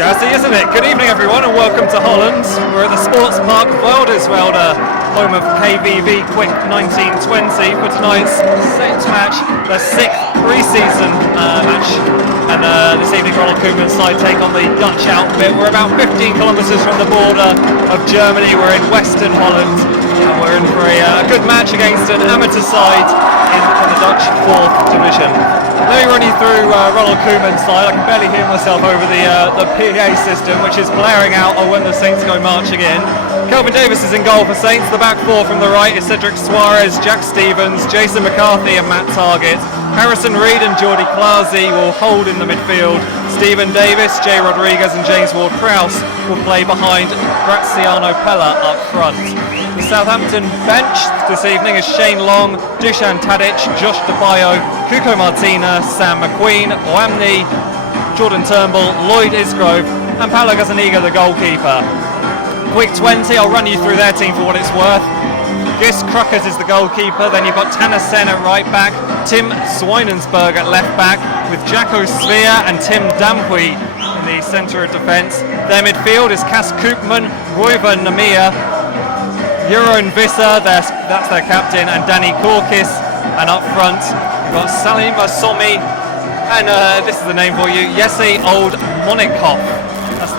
jazzy, isn't it? Good evening, everyone, and welcome to Holland. We're at the Sports Park Wildeswelde, home of KVV Quick 1920 for tonight's Saints match, the 6th pre-season match. And this evening, Ronald Koeman's side take on the Dutch outfit. We're about 15 kilometres from the border of Germany. We're in Western Holland, and we're in for a good match against an amateur side in the Dutch 4th division. Let me run you through Ronald Koeman's side. I can barely hear myself over the PA system, which is blaring out when the Saints go marching in. Kelvin Davis is in goal for Saints. The back four from the right is Cedric Suarez, Jack Stevens, Jason McCarthy and Matt Targett. Harrison Reed and Jordi Klasi will hold in the midfield. Stephen Davis, Jay Rodriguez and James Ward-Prowse will play behind Graziano Pella up front. The Southampton bench this evening is Shane Long, Dusan Tadic, Josh DeBayo, Kuko Martina, Sam McQueen, Oamni, Jordan Turnbull, Lloyd Isgrove and Paolo Gazzaniga, the goalkeeper. Quick 20, I'll run you through their team for what it's worth. Gis Kruckers is the goalkeeper, then you've got Tanner Sen at right back, Tim Swinensberg at left back, with Jacko Svea and Tim Damhui in the centre of defence. Their midfield is Cas Koopman, Roiva Namia, Jeroen Visser, that's their captain, and Danny Korkis. And up front, we've got Salim Asomi, and this is the name for you, Jesse Old Monikov. That's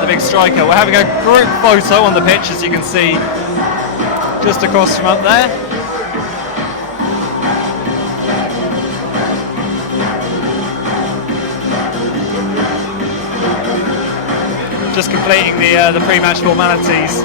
the big striker. We're having a group photo on the pitch, as you can see, just across from up there. Just completing the pre-match formalities.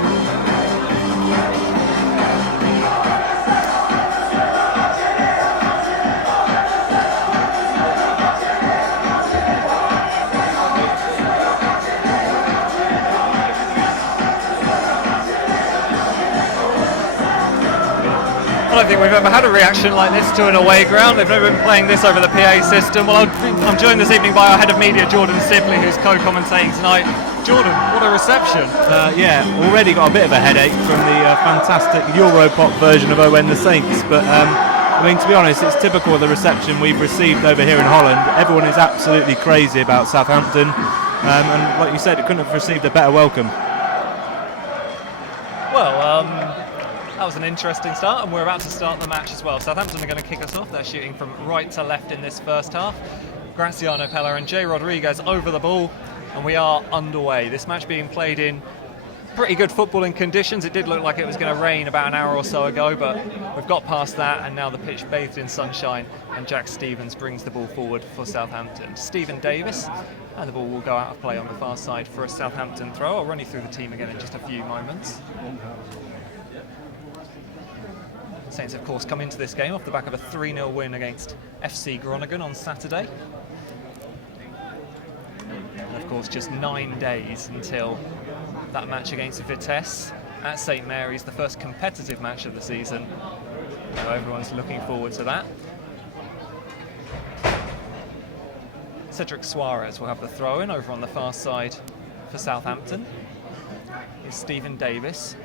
I don't think we've ever had a reaction like this to an away ground. They've never been playing this over the PA system. Well, I'm joined this evening by our head of media, Jordan Sibley, who's co-commentating tonight. Jordan, what a reception. Yeah, already got a bit of a headache from the fantastic Europop version of Oh When the Saints. But, I mean, to be honest, it's typical of the reception we've received over here in Holland. Everyone is absolutely crazy about Southampton. And like you said, it couldn't have received a better welcome. Well, that was an interesting start, and we're about to start the match as well. Southampton are going to kick us off. They're shooting from right to left in this first half. Graziano Pella and Jay Rodriguez over the ball, and we are underway. This match being played in pretty good footballing conditions. It did look like it was going to rain about an hour or so ago, but we've got past that, and now the pitch bathed in sunshine, and Jack Stevens brings the ball forward for Southampton. Stephen Davis, and the ball will go out of play on the far side for a Southampton throw. I'll run you through the team again in just a few moments. Saints, of course, come into this game off the back of a 3-0 win against FC Groningen on Saturday. And of course, just 9 days until that match against Vitesse at St Mary's, the first competitive match of the season. So everyone's looking forward to that. Cedric Suarez will have the throw-in over on the far side for Southampton. Here's Stephen Davis.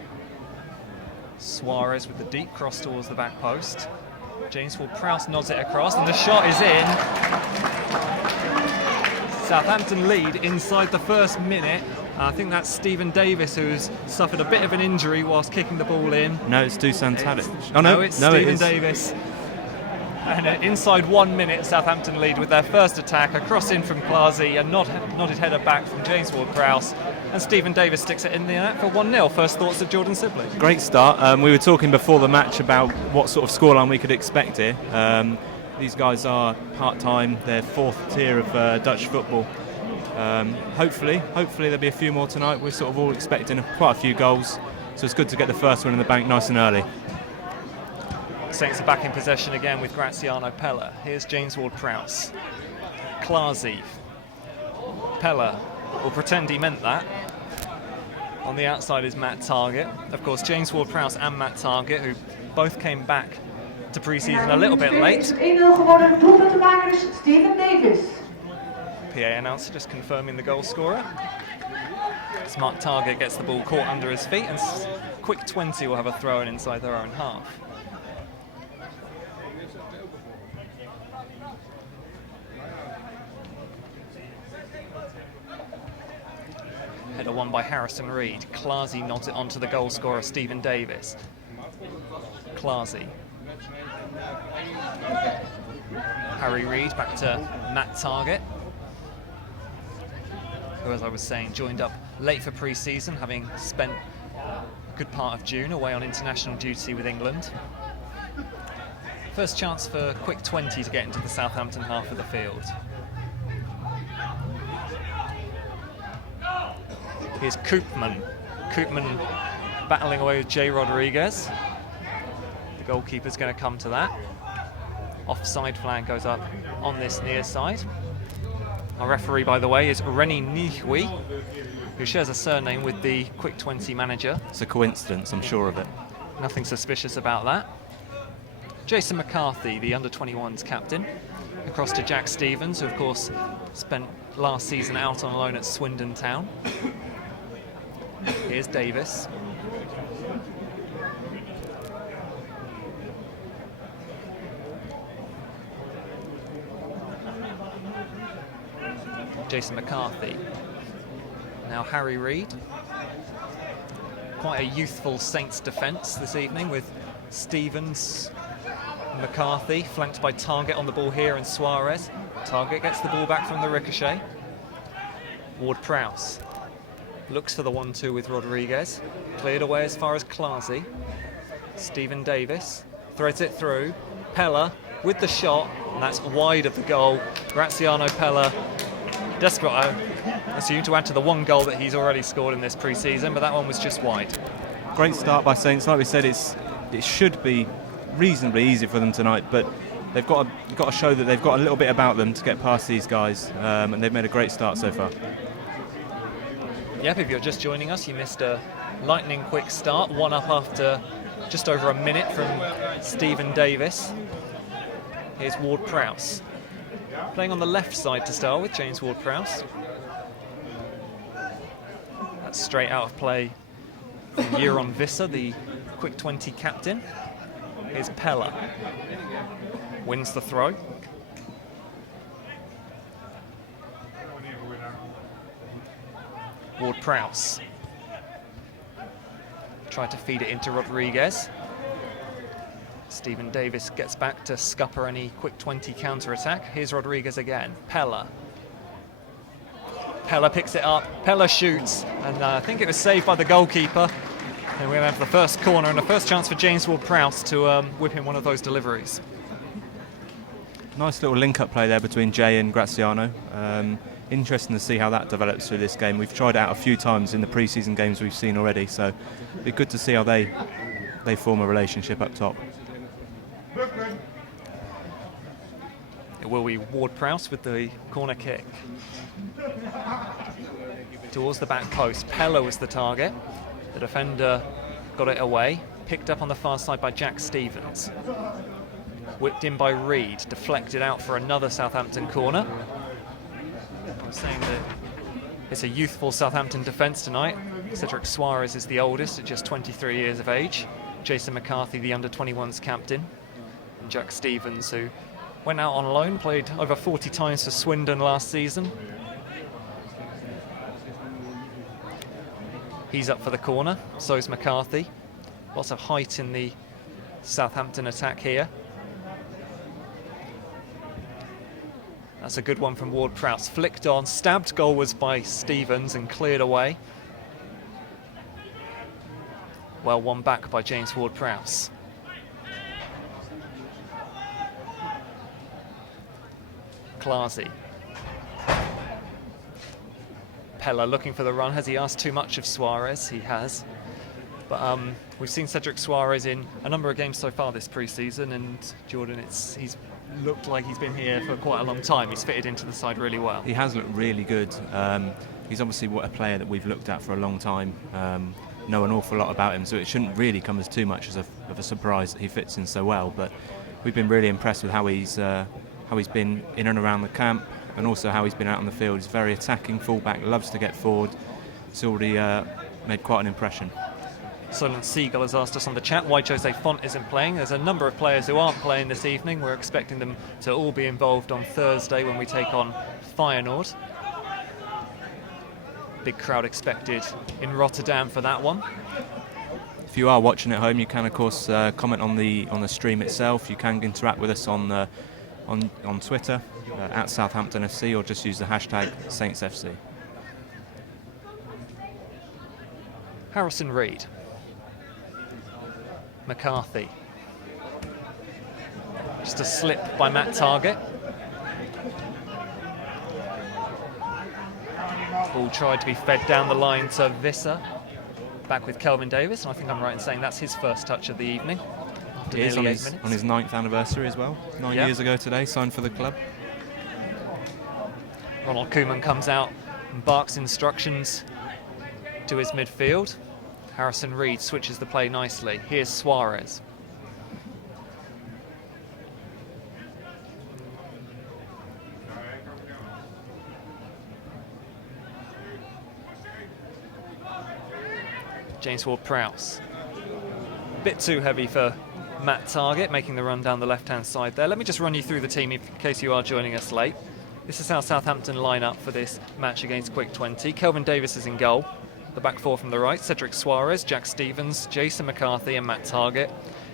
Suarez with the deep cross towards the back post. James Ward-Prowse nods it across, and the shot is in. Southampton lead inside the first minute. I think that's Stephen Davis, who's suffered a bit of an injury whilst kicking the ball in. No, it's Dusan Tadic. It's Stephen Davis. And inside 1 minute, Southampton lead with their first attack. A cross in from Klasi, a nodded header back from James Ward-Prowse. And Stephen Davis sticks it in the net for 1-0. First thoughts of Jordan Sibley? Great start. We were talking before the match about what sort of scoreline we could expect here. These guys are part-time. They're fourth tier of Dutch football. Hopefully there'll be a few more tonight. We're sort of all expecting quite a few goals. So it's good to get the first one in the bank nice and early. Saints are back in possession again with Graziano Pella. Here's James Ward-Prowse. Klasi. Pella will pretend he meant that. On the outside is Matt Targett. Of course, James Ward-Prowse and Matt Targett, who both came back to pre-season a little bit late. PA announcer just confirming the goal scorer. Smart Targett gets the ball caught under his feet, and Quick 20 will have a throw-in inside their own half. on by Harrison Reed. Clarsey nods it on to the goal scorer, Stephen Davis. Clarsey. Harry Reid back to Matt Targett, who, as I was saying, joined up late for pre-season, having spent a good part of June away on international duty with England. First chance for quick 20 to get into the Southampton half of the field. Here's Koopman. Koopman battling away with Jay Rodriguez. The goalkeeper's going to come to that. Offside flag goes up on this near side. Our referee, by the way, is Rennie Nihwi, who shares a surname with the Quick 20 manager. It's a coincidence, I'm sure of it. Nothing suspicious about that. Jason McCarthy, the under-21s captain, across to Jack Stevens, who of course spent last season out on loan at Swindon Town. Here's Davis. Jason McCarthy. Now Harry Reid. Quite a youthful Saints defence this evening with Stevens, McCarthy, flanked by Targett on the ball here and Suarez. Targett gets the ball back from the ricochet. Ward-Prowse looks for the 1-2 with Rodriguez. Cleared away as far as Clarsey. Stephen Davis threads it through. Pella with the shot, and that's wide of the goal. Graziano Pella, desperate, I assume, to add to the one goal that he's already scored in this pre-season, but that one was just wide. Great start by Saints. Like we said, it should be reasonably easy for them tonight, but they've got to show that they've got a little bit about them to get past these guys, and they've made a great start so far. Yep, if you're just joining us, you missed a lightning quick start, one up after just over a minute from Stephen Davis. Here's Ward-Prowse. Playing on the left side to start with, James Ward-Prowse. That's straight out of play from Jeroen Visser, the Quick 20 captain. Here's Pella. Wins the throw. Ward-Prowse. Tried to feed it into Rodriguez. Stephen Davis gets back to scupper any Quick 20 counter-attack. Here's Rodriguez again. Pella. Pella picks it up. Pella shoots, and I think it was saved by the goalkeeper. And we're going to have the first corner and the first chance for James Ward-Prowse to whip in one of those deliveries. Nice little link-up play there between Jay and Graziano. Interesting to see how that develops through this game. We've tried it out a few times in the pre-season games we've seen already, so it'd be good to see how they form a relationship up top. It will be Ward-Prowse with the corner kick. Towards the back post. Pella was the target. The defender got it away. Picked up on the far side by Jack Stevens. Whipped in by Reid. Deflected out for another Southampton corner. I'm saying that it's a youthful Southampton defence tonight. Cedric Suarez is the oldest at just 23 years of age. Jason McCarthy, the under-21s captain. And Jack Stevens, who went out on loan, played over 40 times for Swindon last season. He's up for the corner, so is McCarthy. Lots of height in the Southampton attack here. That's a good one from Ward-Prowse. Flicked on, stabbed goalwards by Stevens and cleared away. Well won back by James Ward-Prowse. Clarsey. Pella looking for the run. Has he asked too much of Suarez? He has. But we've seen Cedric Suarez in a number of games so far this pre-season, and Jordan, he's looked like he's been here for quite a long time. He's fitted into the side really well. He has looked really good. He's obviously a player that we've looked at for a long time, know an awful lot about him, so it shouldn't really come as too much of a surprise that he fits in so well. But we've been really impressed with how he's been in and around the camp, and also how he's been out on the field. He's very attacking fullback, loves to get forward. He's already made quite an impression. Solent Seagull has asked us on the chat why Jose Font isn't playing. There's a number of players who aren't playing this evening. We're expecting them to all be involved on Thursday when we take on Feyenoord. big crowd expected in Rotterdam for that one. If you are watching at home, you can of course comment on the stream itself. You can interact with us on Twitter at Southampton FC, or just use the hashtag SaintsFC. Harrison Reed, McCarthy, just a slip by Matt Targett. Ball tried to be fed down the line to Visser. Back with Kelvin Davis, and I think I'm right in saying that's his first touch of the evening. It is on his 9th anniversary as well. 9 years ago today, signed for the club. Ronald Koeman comes out and barks instructions to his midfield. Harrison Reed switches the play nicely. Here's Suarez. James Ward-Prowse. A bit too heavy for Matt Targett, making the run down the left-hand side there. Let me just run you through the team in case you are joining us late. This is how Southampton line up for this match against Quick 20. Kelvin Davis is in goal. The back four from the right: Cedric Suarez, Jack Stevens, Jason McCarthy and Matt Targett.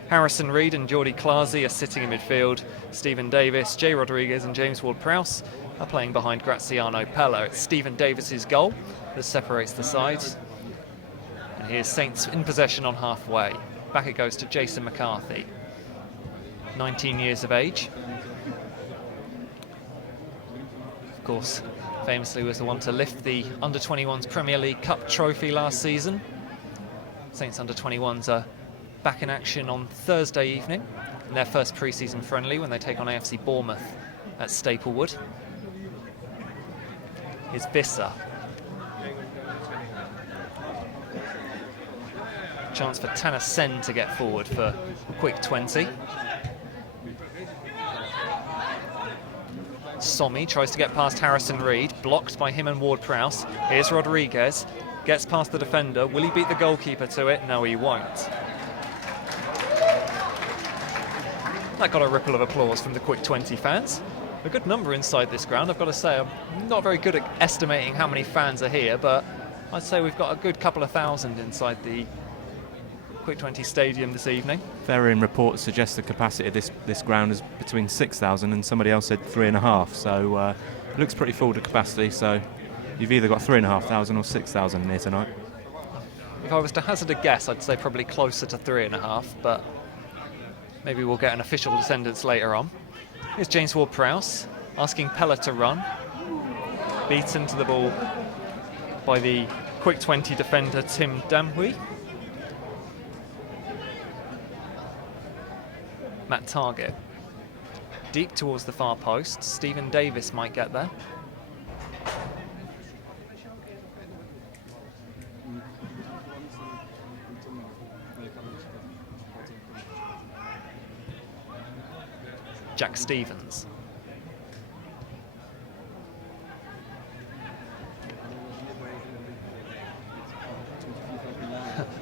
Harrison Reed and Jordi Klasi are sitting in midfield. Stephen Davis, Jay Rodriguez and James Ward-Prowse are playing behind Graziano Pella. It's Stephen Davis's goal that separates the sides. And here's Saints in possession on halfway. Back it goes to Jason McCarthy, 19 years of age. Of course, famously was the one to lift the Under-21s Premier League Cup trophy last season. Saints Under-21s are back in action on Thursday evening in their first pre-season friendly when they take on AFC Bournemouth at Staplewood. Here's Visser. Chance for Tanner Sen to get forward for Quick 20. Sommi tries to get past Harrison Reed, blocked by him and Ward-Prowse. Here's Rodriguez, gets past the defender. Will he beat the goalkeeper to it? No, he won't. That got a ripple of applause from the Quick 20 fans. A good number inside this ground, I've got to say. I'm not very good at estimating how many fans are here, but I'd say we've got a good couple of thousand inside the Quick 20 stadium this evening. Varying reports suggest the capacity of this ground is between 6,000 and somebody else said 3,500. So it looks pretty full to capacity. So you've either got 3,500 or 6,000 here tonight. If I was to hazard a guess, I'd say probably closer to 3,500, but maybe we'll get an official attendance later on. Here's James Ward-Prowse asking Pella to run. Beaten to the ball by the Quick 20 defender Tim Damhui. Matt Targett. Deep towards the far post. Stephen Davis might get there. Jack Stevens.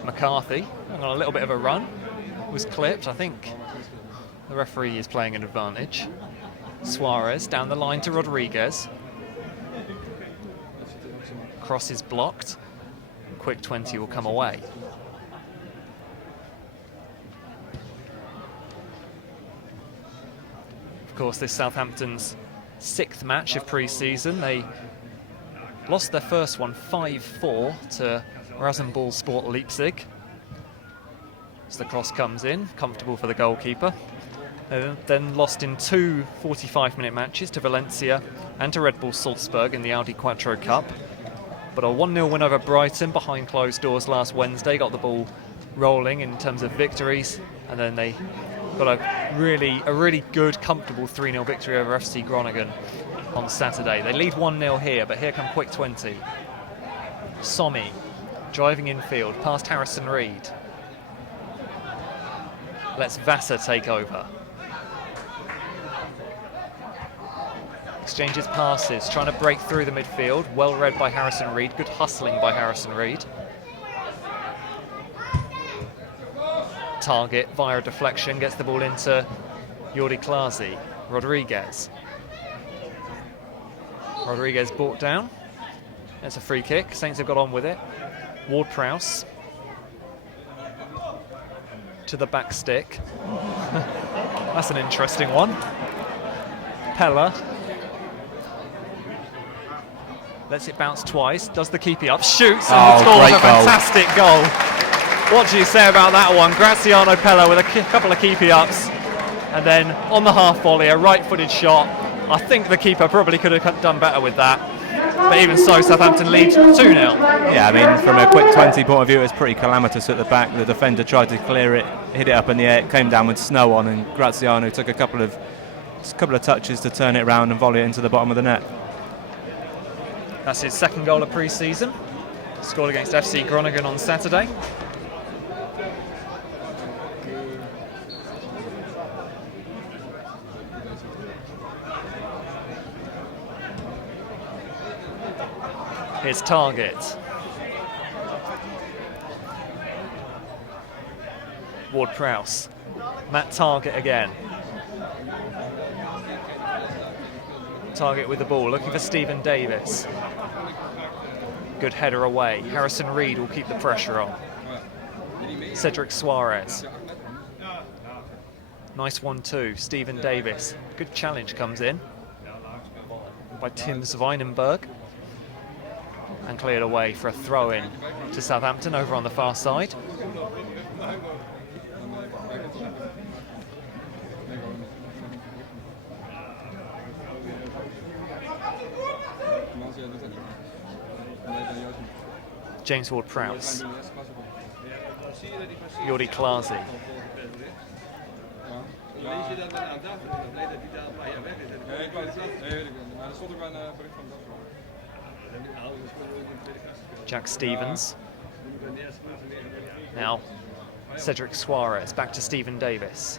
McCarthy on a little bit of a run. Was clipped, I think. The referee is playing an advantage. Suarez down the line to Rodriguez. Cross is blocked. Quick 20 will come away. Of course, this Southampton's 6th match of pre-season. They lost their first one 5-4 to Rasenball Sport Leipzig. As the cross comes in, comfortable for the goalkeeper. Then lost in 2 45-minute matches to Valencia and to Red Bull Salzburg in the Audi Quattro Cup. But a 1-0 win over Brighton behind closed doors last Wednesday got the ball rolling in terms of victories, and then they got a really good, comfortable 3-0 victory over FC Groningen on Saturday. They lead 1-0 here, but here come Quick 20. Sommi driving infield past Harrison Reed. Lets Vasser take over. Exchanges passes, trying to break through the midfield. Well read by Harrison Reed. Good hustling by Harrison Reed. Targett via a deflection gets the ball into Jordi Klasi. Rodriguez. Rodriguez brought down. It's a free kick. Saints have got on with it. Ward-Prowse to the back stick. That's an interesting one. Pella lets it bounce twice, does the keepy up, shoots, and scores a fantastic goal. What do you say about that one? Graziano Pella with a couple of keepy ups, and then on the half volley, a right-footed shot. I think the keeper probably could have done better with that. But even so, Southampton lead 2-0. Yeah, I mean, from a quick 20 point of view, it was pretty calamitous at the back. The defender tried to clear it, hit it up in the air, it came down with snow on, and Graziano took a couple of touches to turn it around and volley it into the bottom of the net. That's his second goal of pre-season. Scored against FC Groningen on Saturday. His target. Ward-Prowse. Matt Target again. Target with the ball, looking for Stephen Davis. Good header away. Harrison Reed will keep the pressure on. Cedric Suarez. Nice 1-2. Stephen Davis. Good challenge comes in by Tim Zwijnenberg. And cleared away for a throw-in to Southampton over on the far side. James Ward-Prowse. Jordi Klaasie. Jack Stevens. Now Cedric Suarez back to Stephen Davis.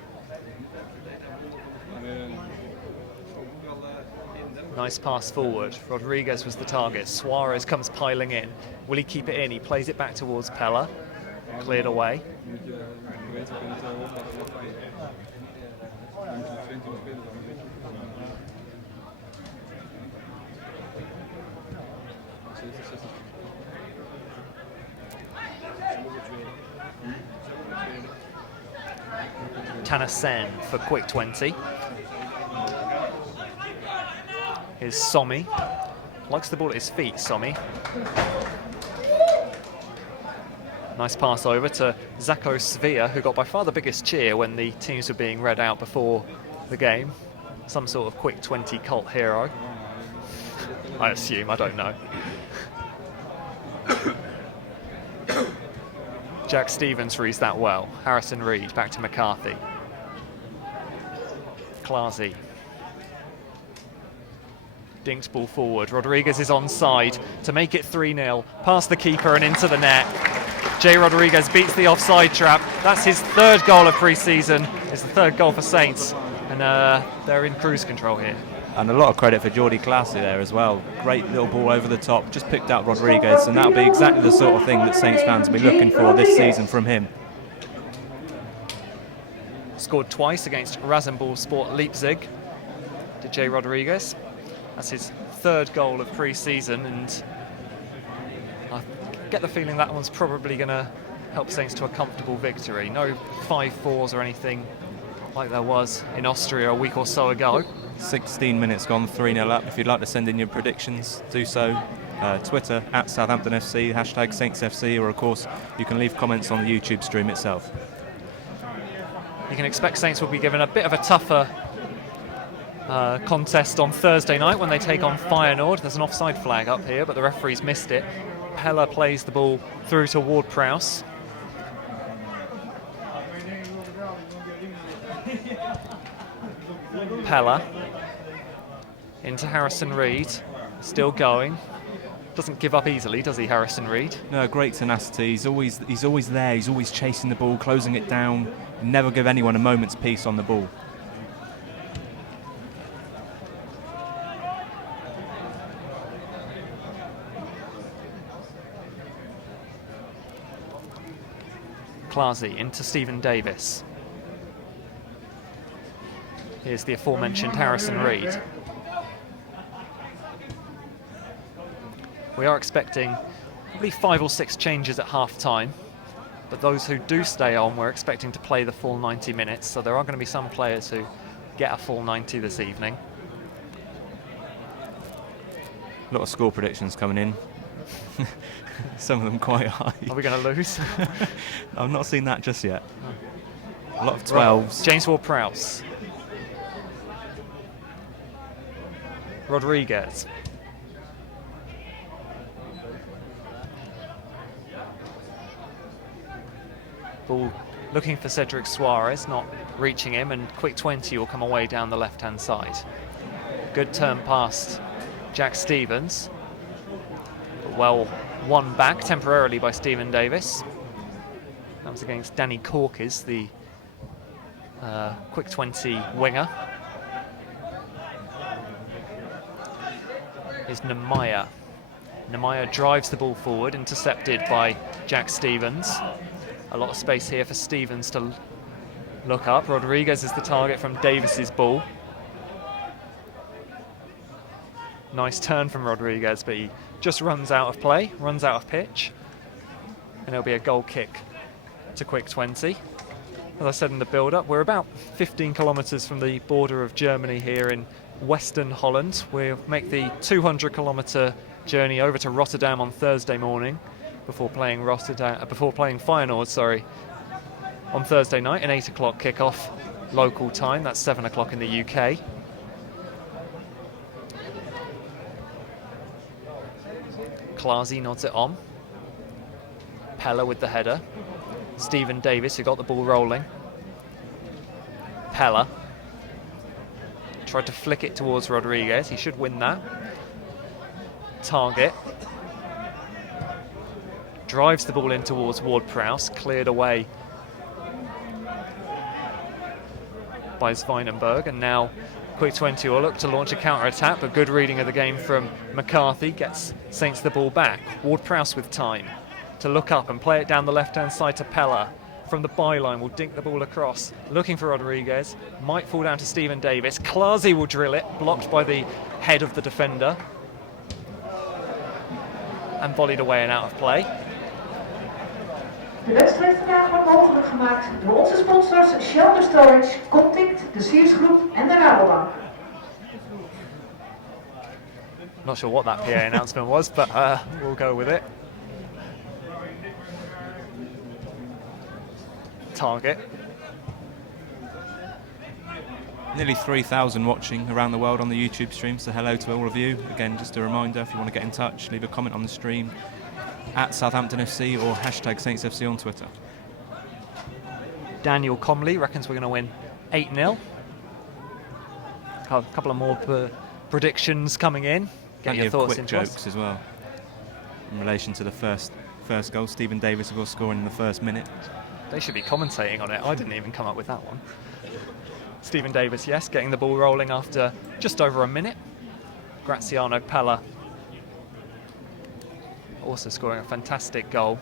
Nice pass forward. Rodriguez was the target. Suarez comes piling in. Will he keep it in? He plays it back towards Pella. Cleared away. Tanner Sen for quick 20. Here's Somi. Likes the ball at his feet, Somi. Nice pass over to Zako Svia, who got by far the biggest cheer when the teams were being read out before the game. Some sort of quick 20 cult hero. I assume, I don't know. Jack Stevens reads that well. Harrison Reed back to McCarthy. Klaasie. Dinked ball forward. Rodriguez is onside to make it 3-0. Past the keeper and into the net. Jay Rodriguez beats the offside trap. That's his third goal of pre-season. It's the third goal for Saints. And they're in cruise control here. And a lot of credit for Jordi Klaasie there as well. Great little ball over the top. Just picked out Rodriguez. And that'll be exactly the sort of thing that Saints fans will be looking for this season from him. Scored twice against Rasenballsport Leipzig. Did Jay Rodriguez. That's his third goal of pre-season, and I get the feeling that one's probably going to help Saints to a comfortable victory. No 5-4s or anything like there was in Austria a week or so ago. 16 minutes gone, 3-0 up. If you'd like to send in your predictions, do so. Twitter at Southampton FC, hashtag SaintsFC, or of course you can leave comments on the YouTube stream itself. You can expect Saints will be given a bit of a tougher contest on Thursday night when they take on Feyenoord. There's an offside flag up here, but the referee's missed it. Pella plays the ball through to Ward-Prowse. Pella into Harrison Reed, still going. Doesn't give up easily, does he, Harrison Reed? No, great tenacity. He's always there. He's always chasing the ball, closing it down. Never give anyone a moment's peace on the ball. Klaasie into Stephen Davis. Here's the aforementioned Harrison Reed. We are expecting probably 5 or 6 changes at half-time, but those who do stay on, we're expecting to play the full 90 minutes, so there are going to be some players who get a full 90 this evening. A lot of score predictions coming in. Some of them quite high. Are we going to lose? I've not seen that just yet. A lot of 12s. Right. James Ward-Prowse. Rodriguez. Ball looking for Cedric Suarez, not reaching him, and quick 20 will come away down the left-hand side. Good turn past Jack Stevens. Well won back temporarily by Stephen Davis. That was against Danny Corkis, the quick 20 winger. Is Nemaya. Nemaya drives the ball forward, intercepted by Jack Stevens. A lot of space here for Stevens to look up. Rodriguez is the target from Davis's ball. Nice turn from Rodriguez, but he just runs out of play, runs out of pitch. And it'll be a goal kick to quick 20. As I said in the build-up, we're about 15 kilometres from the border of Germany here in Western Holland. We'll make the 200-kilometre journey over to Rotterdam on Thursday morning before playing Feyenoord, on Thursday night, an 8 o'clock kickoff local time. That's 7 o'clock in the UK. Klasi nods it on. Pella with the header. Stephen Davis, who got the ball rolling. Pella tried to flick it towards Rodriguez. He should win that. Target. Drives the ball in towards Ward-Prowse. Cleared away by Zwijnenberg. And now quick 20 will look to launch a counter-attack, but good reading of the game from McCarthy gets Saints the ball back. Ward-Prowse with time to look up and play it down the left-hand side to Pella. From the byline will dink the ball across, looking for Rodriguez. Might fall down to Stephen Davis. Klasi will drill it, blocked by the head of the defender. And volleyed away and out of play. De wedstrijd vandaag wordt mogelijk gemaakt door onze sponsors Shelter Storage, Contact, de Sears Groep en de Rabobank. Not sure what that PA announcement was, but we'll go with it. Target. Nearly 3,000 watching around the world on the YouTube stream, so hello to all of you. Again, just a reminder, if you want to get in touch, leave a comment on the stream at Southampton FC or hashtag Saints FC on Twitter. Daniel Comley reckons we're going to win 8-0. A couple of more predictions coming in. Get your thoughts into quick jokes as well in relation to the first goal. Stephen Davis, of course, scoring in the first minute. They should be commentating on it. I didn't even come up with that one. Stephen Davis, yes, getting the ball rolling after just over a minute. Graziano Pella also scoring a fantastic goal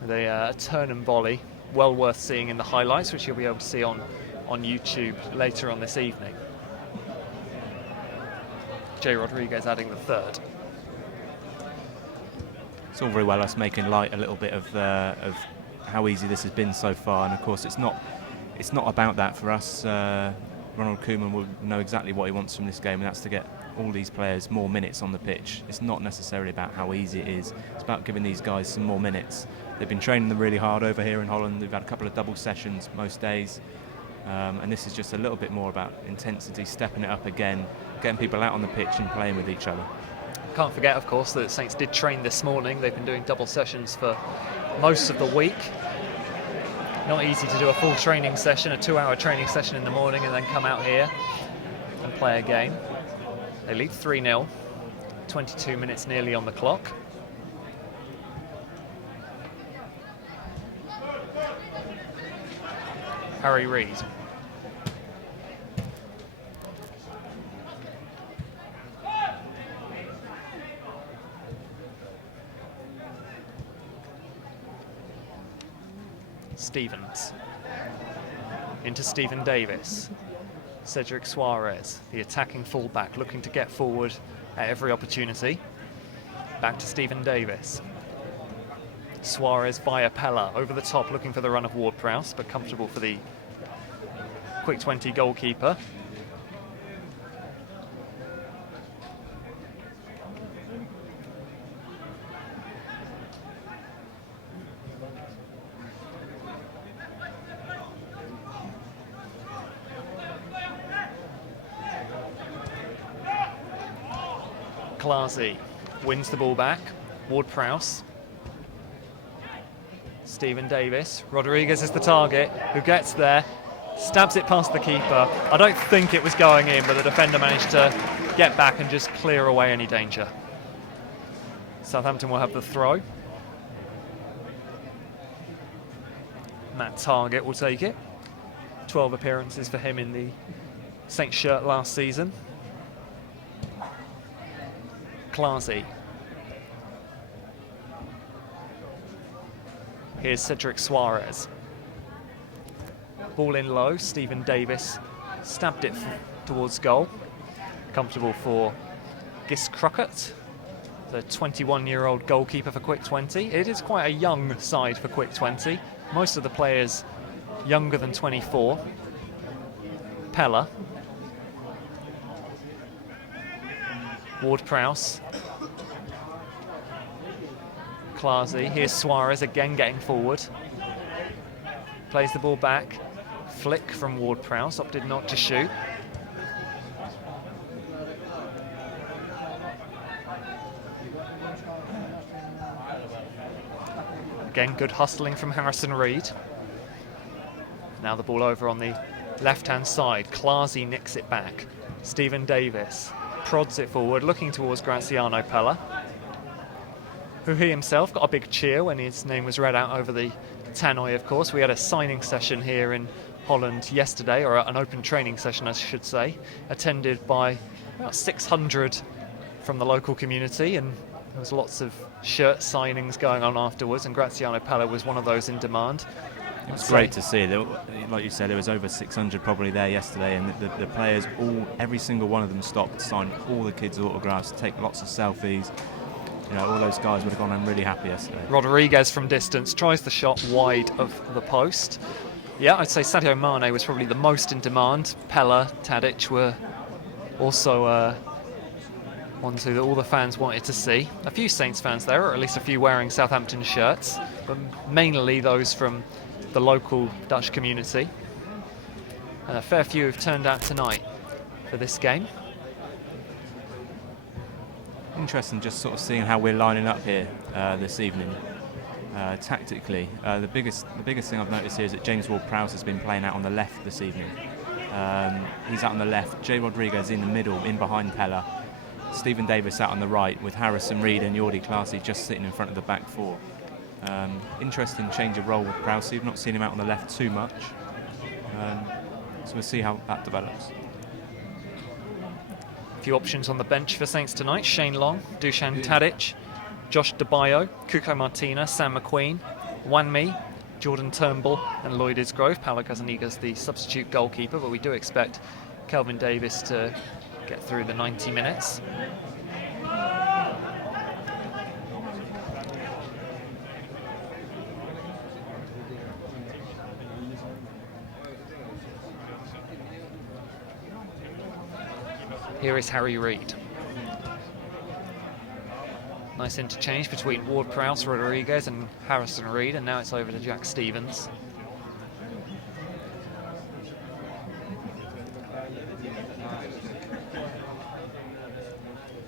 with a turn and volley. Well worth seeing in the highlights, which you'll be able to see on YouTube later on this evening. Jay Rodriguez adding the third. It's all very well us making light a little bit of how easy this has been so far, and of course it's not about that for us. Ronald Koeman will know exactly what he wants from this game, and that's to get all these players more minutes on the pitch. It's not necessarily about how easy it is. It's about giving these guys some more minutes. They've been training them really hard over here in Holland. We've had a couple of double sessions most days, and this is just a little bit more about intensity, stepping it up again, getting people out on the pitch and playing with each other. Can't forget, of course, that Saints did train this morning. They've been doing double sessions for most of the week. Not easy to do a full training session, a 2-hour training session in the morning, and then come out here and play a game. They lead 3-0, 22 minutes nearly on the clock. Harry Reid. Stevens. Into Stephen Davis. Cedric Suarez, the attacking fullback, looking to get forward at every opportunity. Back to Stephen Davis. Suarez via Pella, over the top, looking for the run of Ward-Prowse, but comfortable for the quick 20 goalkeeper. Klasi wins the ball back. Ward-Prowse. Stephen Davis. Rodriguez is the target, who gets there, stabs it past the keeper. I don't think it was going in, but the defender managed to get back and just clear away any danger. Southampton will have the throw. Matt Targett will take it. 12 appearances for him in the Saints shirt last season. Klasi. Here's Cedric Suarez. Ball in low, Stephen Davis stabbed it towards goal. Comfortable for Gis Crockett, the 21-year-old goalkeeper for Quick 20. It is quite a young side for Quick 20. Most of the players younger than 24. Pella. Ward-Prowse. Klasi. Here's Suarez again getting forward. Plays the ball back. Flick from Ward-Prowse, opted not to shoot. Again, good hustling from Harrison Reed. Now the ball over on the left-hand side. Klasi nicks it back. Stephen Davis prods it forward, looking towards Graziano Pella, who he himself got a big cheer when his name was read out over the tannoy, of course. We had a signing session here in Holland yesterday, or an open training session, I should say, attended by about 600 from the local community, and there was lots of shirt signings going on afterwards, and Graziano Pella was one of those in demand. It was great to see. Like you said, there was over 600 probably there yesterday, and the players, every single one of them stopped to sign all the kids' autographs, take lots of selfies. You know, all those guys would have gone home really happy yesterday. Rodriguez from distance tries the shot wide of the post. Yeah, I'd say Sadio Mane was probably the most in demand. Pella, Tadic were also ones who all the fans wanted to see. A few Saints fans there, or at least a few wearing Southampton shirts, but mainly those from the local Dutch community. And a fair few have turned out tonight for this game. Interesting just sort of seeing how we're lining up here this evening. Tactically, the biggest thing I've noticed here is that James Ward-Prowse has been playing out on the left this evening. He's out on the left, Jay Rodriguez in the middle, in behind Pella, Stephen Davis out on the right, with Harrison Reed and Jordi Klasi just sitting in front of the back four. Interesting change of role with Prowse. We've not seen him out on the left too much, so we'll see how that develops. A few options on the bench for Saints tonight. Shane Long, Dusan Tadic, Josh DeBayo, Cuco Martina, Sam McQueen, Wanmi, Jordan Turnbull and Lloyd Isgrove. Paolo Casaniga's the substitute goalkeeper, but we do expect Kelvin Davis to get through the 90 minutes. Here is Harry Reid. Nice interchange between Ward-Prowse, Rodriguez and Harrison Reed, and now it's over to Jack Stevens.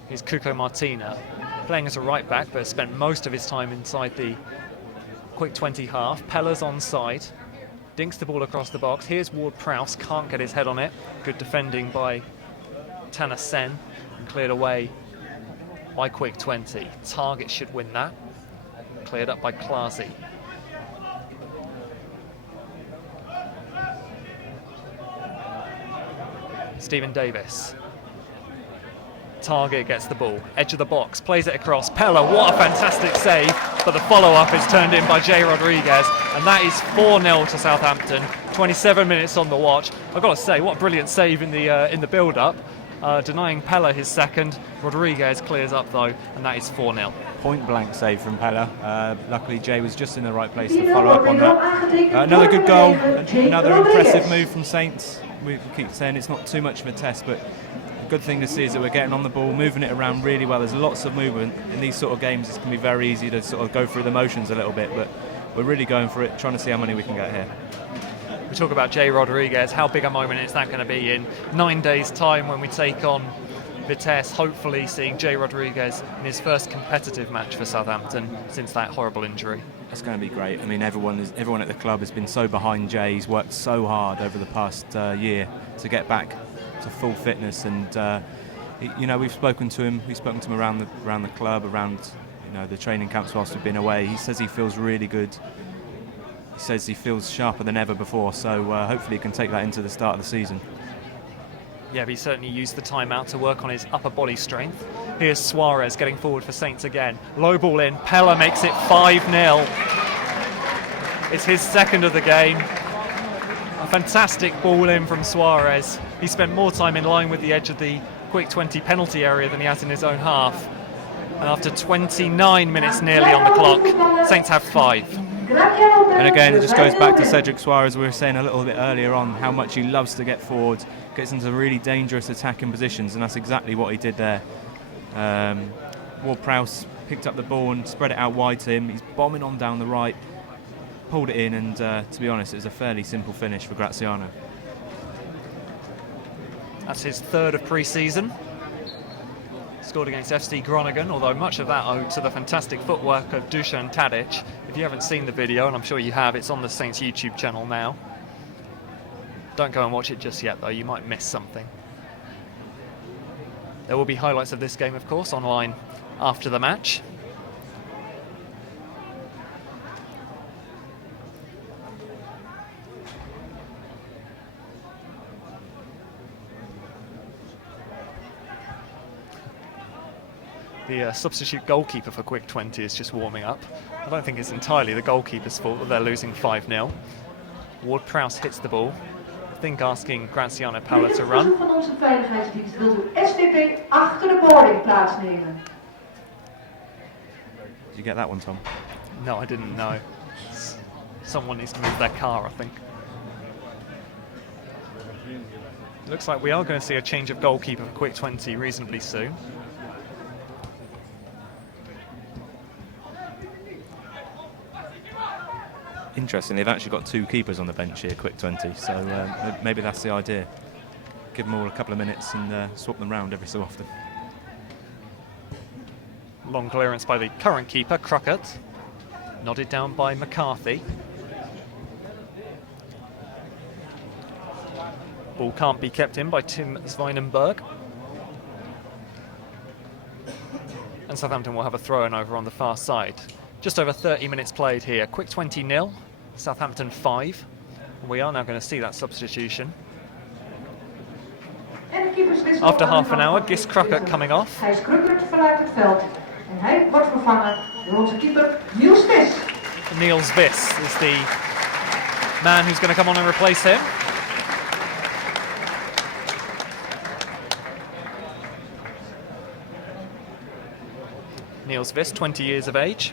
Here's Cuco Martina, playing as a right back, but spent most of his time inside the quick 20 half. Pella's onside, dinks the ball across the box. Here's Ward-Prowse, can't get his head on it. Good defending by Tanner Sen, and cleared away by Quick 20. Target should win that. Cleared up by Klasi. Stephen Davis. Target gets the ball, edge of the box, plays it across. Pella, what a fantastic save, but the follow-up is turned in by Jay Rodriguez, and that is 4-0 to Southampton. 27 minutes on the watch. I've got to say, what a brilliant save in the build-up. denying Pella his second. Rodriguez clears up though, and that is 4-0. Point blank save from Pella. Luckily Jay was just in the right place to follow up on that. Another good goal, another impressive move from Saints. We keep saying it's not too much of a test, but the good thing to see is that we're getting on the ball, moving it around really well. There's lots of movement in these sort of games. It can be very easy to sort of go through the motions a little bit, but we're really going for it, trying to see how many we can get here. We talk about Jay Rodriguez. How big a moment is that going to be in 9 days' time when we take on Vitesse? Hopefully seeing Jay Rodriguez in his first competitive match for Southampton since that horrible injury. That's going to be great. I mean, everyone at the club has been so behind Jay. He's worked so hard over the past year to get back to full fitness, and we've spoken to him. We've spoken to him around the club, around the training camps whilst we've been away. He says he feels really good. He says he feels sharper than ever before, so hopefully he can take that into the start of the season. Yeah, but he certainly used the time out to work on his upper body strength. Here's Suarez getting forward for Saints again. Low ball in, Pella makes it 5-0. It's his second of the game. A fantastic ball in from Suarez. He spent more time in line with the edge of the quick 20 penalty area than he has in his own half. And after 29 minutes nearly on the clock, Saints have 5. And again, it just goes back to Cedric Suarez. We were saying a little bit earlier on how much he loves to get forward, gets into really dangerous attacking positions, and that's exactly what he did there. Ward-Prowse picked up the ball and spread it out wide to him. He's bombing on down the right, pulled it in, and to be honest, it was a fairly simple finish for Graziano. That's his third of pre-season. Scored against FC Groningen, although much of that owed to the fantastic footwork of Dusan Tadic. If you haven't seen the video, and I'm sure you have, it's on the Saints YouTube channel now. Don't go and watch it just yet though, you might miss something. There will be highlights of this game, of course, online after the match. The substitute goalkeeper for Quick 20 is just warming up. I don't think it's entirely the goalkeeper's fault that they're losing 5-0. Ward-Prowse hits the ball. I think asking Graziano Pella to run. Van onze veiligheidsdienst wilt u SVP achter de boarding plaatsnemen. Did you get that one, Tom? No, I didn't know. Someone needs to move their car, I think. Looks like we are going to see a change of goalkeeper for Quick 20 reasonably soon. Interesting, they've actually got 2 keepers on the bench here, Quick 20, so maybe that's the idea. Give them all a couple of minutes and swap them round every so often. Long clearance by the current keeper, Crockett. Nodded down by McCarthy. Ball can't be kept in by Tim Zwijnenberg. And Southampton will have a throw-in over on the far side. Just over 30 minutes played here. Quick 20-0, Southampton 5. We are now going to see that substitution. After half an hour, Gis Crockett coming off. Hij is Krukkert vanuit het veld. En hij wordt vervangen door onze keeper Niels Vis. Niels Vis is the man who's going to come on and replace him. Niels Vis, 20 years of age.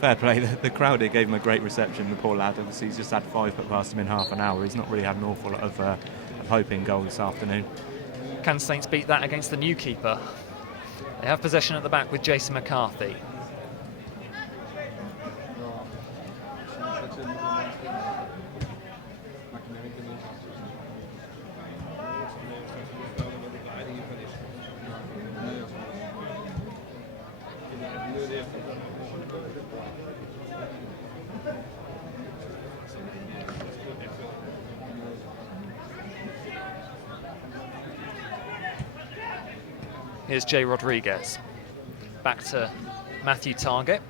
Fair play, the crowd here gave him a great reception, the poor lad. Obviously he's just had 5 put past him in half an hour. He's not really had an awful lot of hope in goal this afternoon. Can Saints beat that against the new keeper? They have possession at the back with Jason McCarthy. Here's Jay Rodriguez. Back to Matthew Target.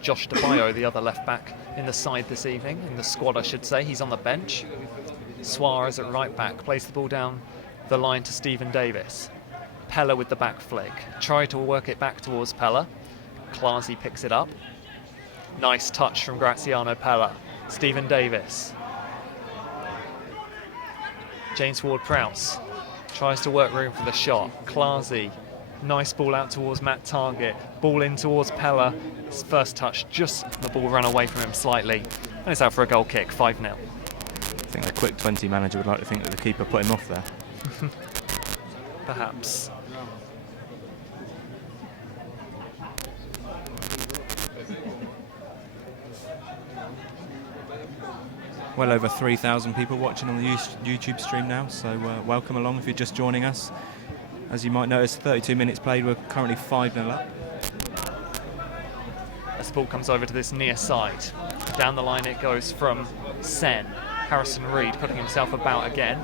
Josh DeBayo, the other left back in the side this evening, in the squad I should say. He's on the bench. Suarez at right back, plays the ball down the line to Stephen Davis. Pella with the back flick. Try to work it back towards Pella. Klasi picks it up. Nice touch from Graziano Pella. Stephen Davis. James Ward-Prowse tries to work room for the shot. Klasi, nice ball out towards Matt Target. Ball in towards Pella. His first touch, just the ball run away from him slightly. And it's out for a goal kick, 5-0. I think the quick 20 manager would like to think that the keeper put him off there. Perhaps. Well over 3,000 people watching on the YouTube stream now, so welcome along if you're just joining us. As you might notice, 32 minutes played, we're currently 5-0 up. As the ball comes over to this near side, down the line it goes from Sen. Harrison Reed putting himself about again.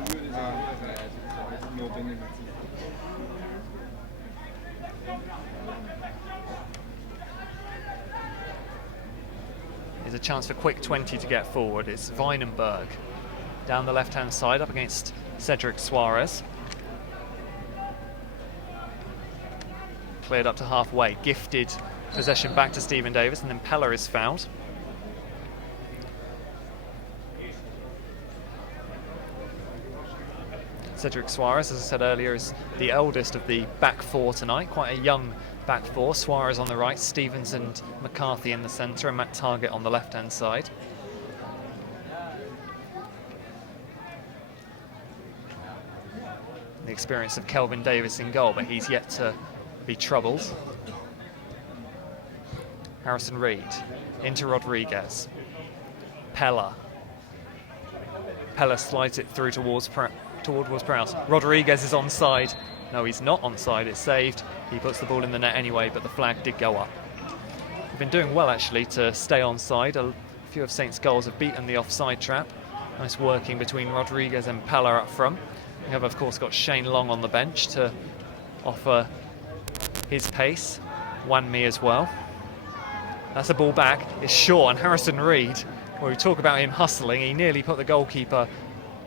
There's a chance for quick 20 to get forward. It's Weinenberg down the left-hand side up against Cedric Suarez. Cleared up to halfway, gifted possession back to Stephen Davis, and then Pella is fouled. Cedric Suarez, as I said earlier, is the eldest of the back four tonight, quite a young back four. Suarez on the right, Stevens and McCarthy in the centre, and Matt Target on the left-hand side. The experience of Kelvin Davis in goal, but he's yet to be troubled. Harrison Reed into Rodriguez. Pella slides it through towards Prowse. Rodriguez is onside. No, he's not onside, it's saved. He puts the ball in the net anyway, but the flag did go up. We've been doing well actually to stay onside. A few of Saints' goals have beaten the offside trap. Nice working between Rodriguez and Pella up front. We have of course got Shane Long on the bench to offer his pace. Wanmi as well. That's a ball back, it's short, and Harrison Reed, where we talk about him hustling, he nearly put the goalkeeper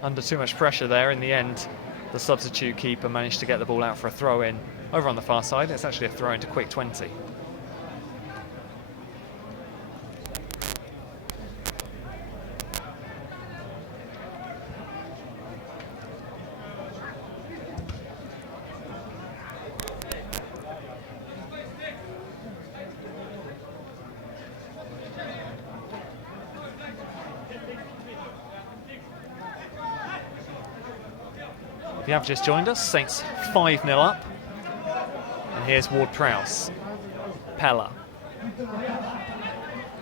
under too much pressure there. In the end, the substitute keeper managed to get the ball out for a throw-in over on the far side. It's actually a throw-in to quick 20. If you have just joined us, Saints 5-0 up. And here's Ward-Prowse. Pella.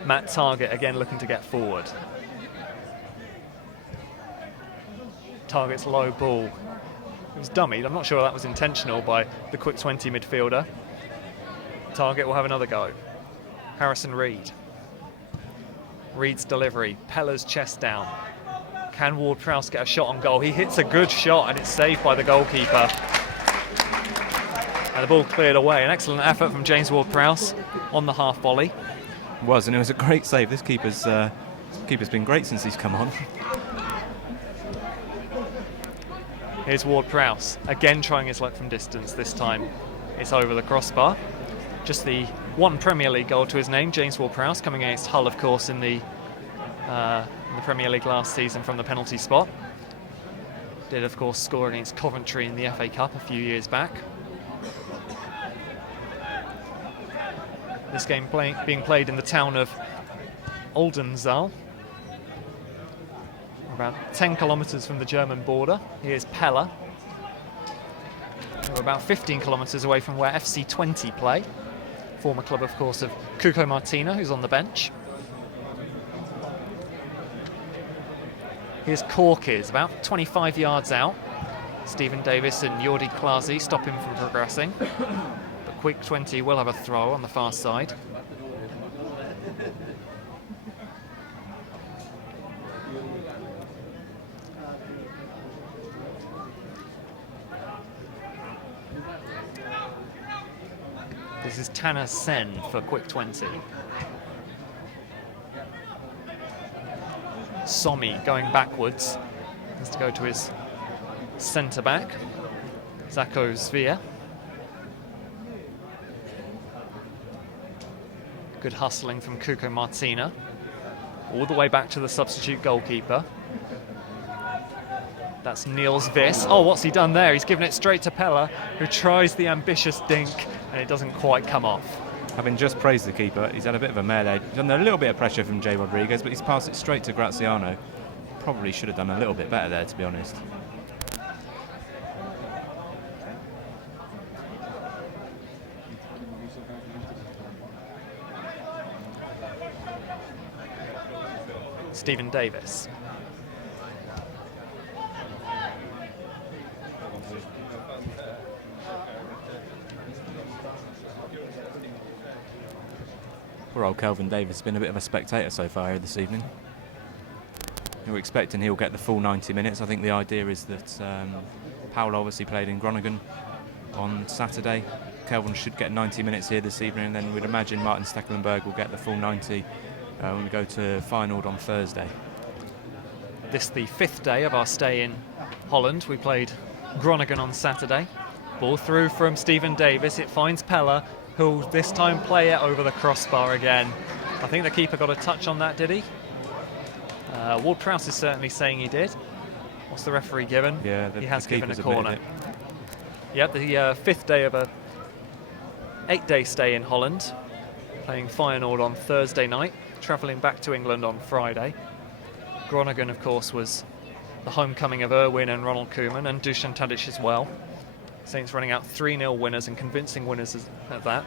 Matt Target again looking to get forward. Target's low ball. It was dummied. I'm not sure that was intentional by the quick 20 midfielder. Target will have another go. Harrison Reed. Reed's delivery. Pella's chest down. Can Ward-Prowse get a shot on goal? He hits a good shot and it's saved by the goalkeeper. And the ball cleared away. An excellent effort from James Ward-Prowse on the half volley. It was, and it was a great save. This keeper's been great since he's come on. Here's Ward-Prowse, again trying his luck from distance. This time it's over the crossbar. Just the one Premier League goal to his name, James Ward-Prowse, coming against Hull, of course, in the Premier League last season from the penalty spot. Did, of course, score against Coventry in the FA Cup a few years back. This game being played in the town of Oldenzaal, about 10 kilometres from the German border. Here's Pella. We're about 15 kilometres away from where FC 20 play. Former club, of course, of Cuco Martina, who's on the bench. Here's Corkis, about 25 yards out. Stephen Davis and Jordi Klasi stop him from progressing. But quick 20 will have a throw on the far side. This is Tanner Sen for quick 20. Somi going backwards. Has to go to his centre back, Zako Zvia. Good hustling from Cuco Martina. All the way back to the substitute goalkeeper. That's Niels Viss. Oh, what's he done there? He's given it straight to Pella, who tries the ambitious dink, and it doesn't quite come off. Having just praised the keeper, he's had a bit of a melee. He's under a little bit of pressure from Jay Rodriguez, but he's passed it straight to Graziano. Probably should have done a little bit better there, to be honest. Stephen Davis. Poor old Kelvin Davis has been a bit of a spectator so far here this evening. We're expecting he'll get the full 90 minutes. I think the idea is that Paolo obviously played in Groningen on Saturday. Kelvin should get 90 minutes here this evening, and then we'd imagine Martin Stekelenburg will get the full 90 when we go to Feyenoord on Thursday. This is the 5th day of our stay in Holland. We played Groningen on Saturday. Ball through from Stephen Davis. It finds Pella, who'll this time play it over the crossbar again. I think the keeper got a touch on that, did he? Ward-Prowse is certainly saying he did. What's the referee given? Yeah, he has given a keeper's corner. Yep, the 5th day of a 8-day stay in Holland. Playing Feyenoord on Thursday night, travelling back to England on Friday. Groningen, of course, was the homecoming of Erwin and Ronald Koeman, and Dusan Tadic as well. Saints running out 3-0 winners, and convincing winners at that.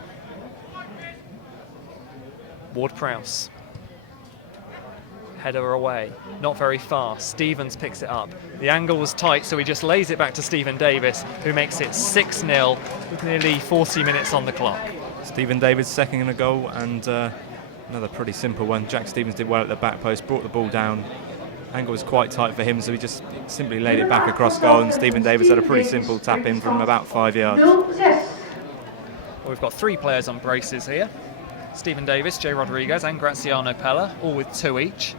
Ward-Prowse. Header away, not very far. Stevens picks it up. The angle was tight, so he just lays it back to Stephen Davis, who makes it 6-0 with nearly 40 minutes on the clock. Stephen Davis second in a goal, and another pretty simple one. Jack Stevens did well at the back post, brought the ball down. Angle was quite tight for him, so he just simply laid it back across goal, and Stephen Davis had a pretty simple tap in from about 5 yards. Well, we've got 3 players on braces here. Stephen Davis, Jay Rodriguez and Graziano Pella, all with 2 each.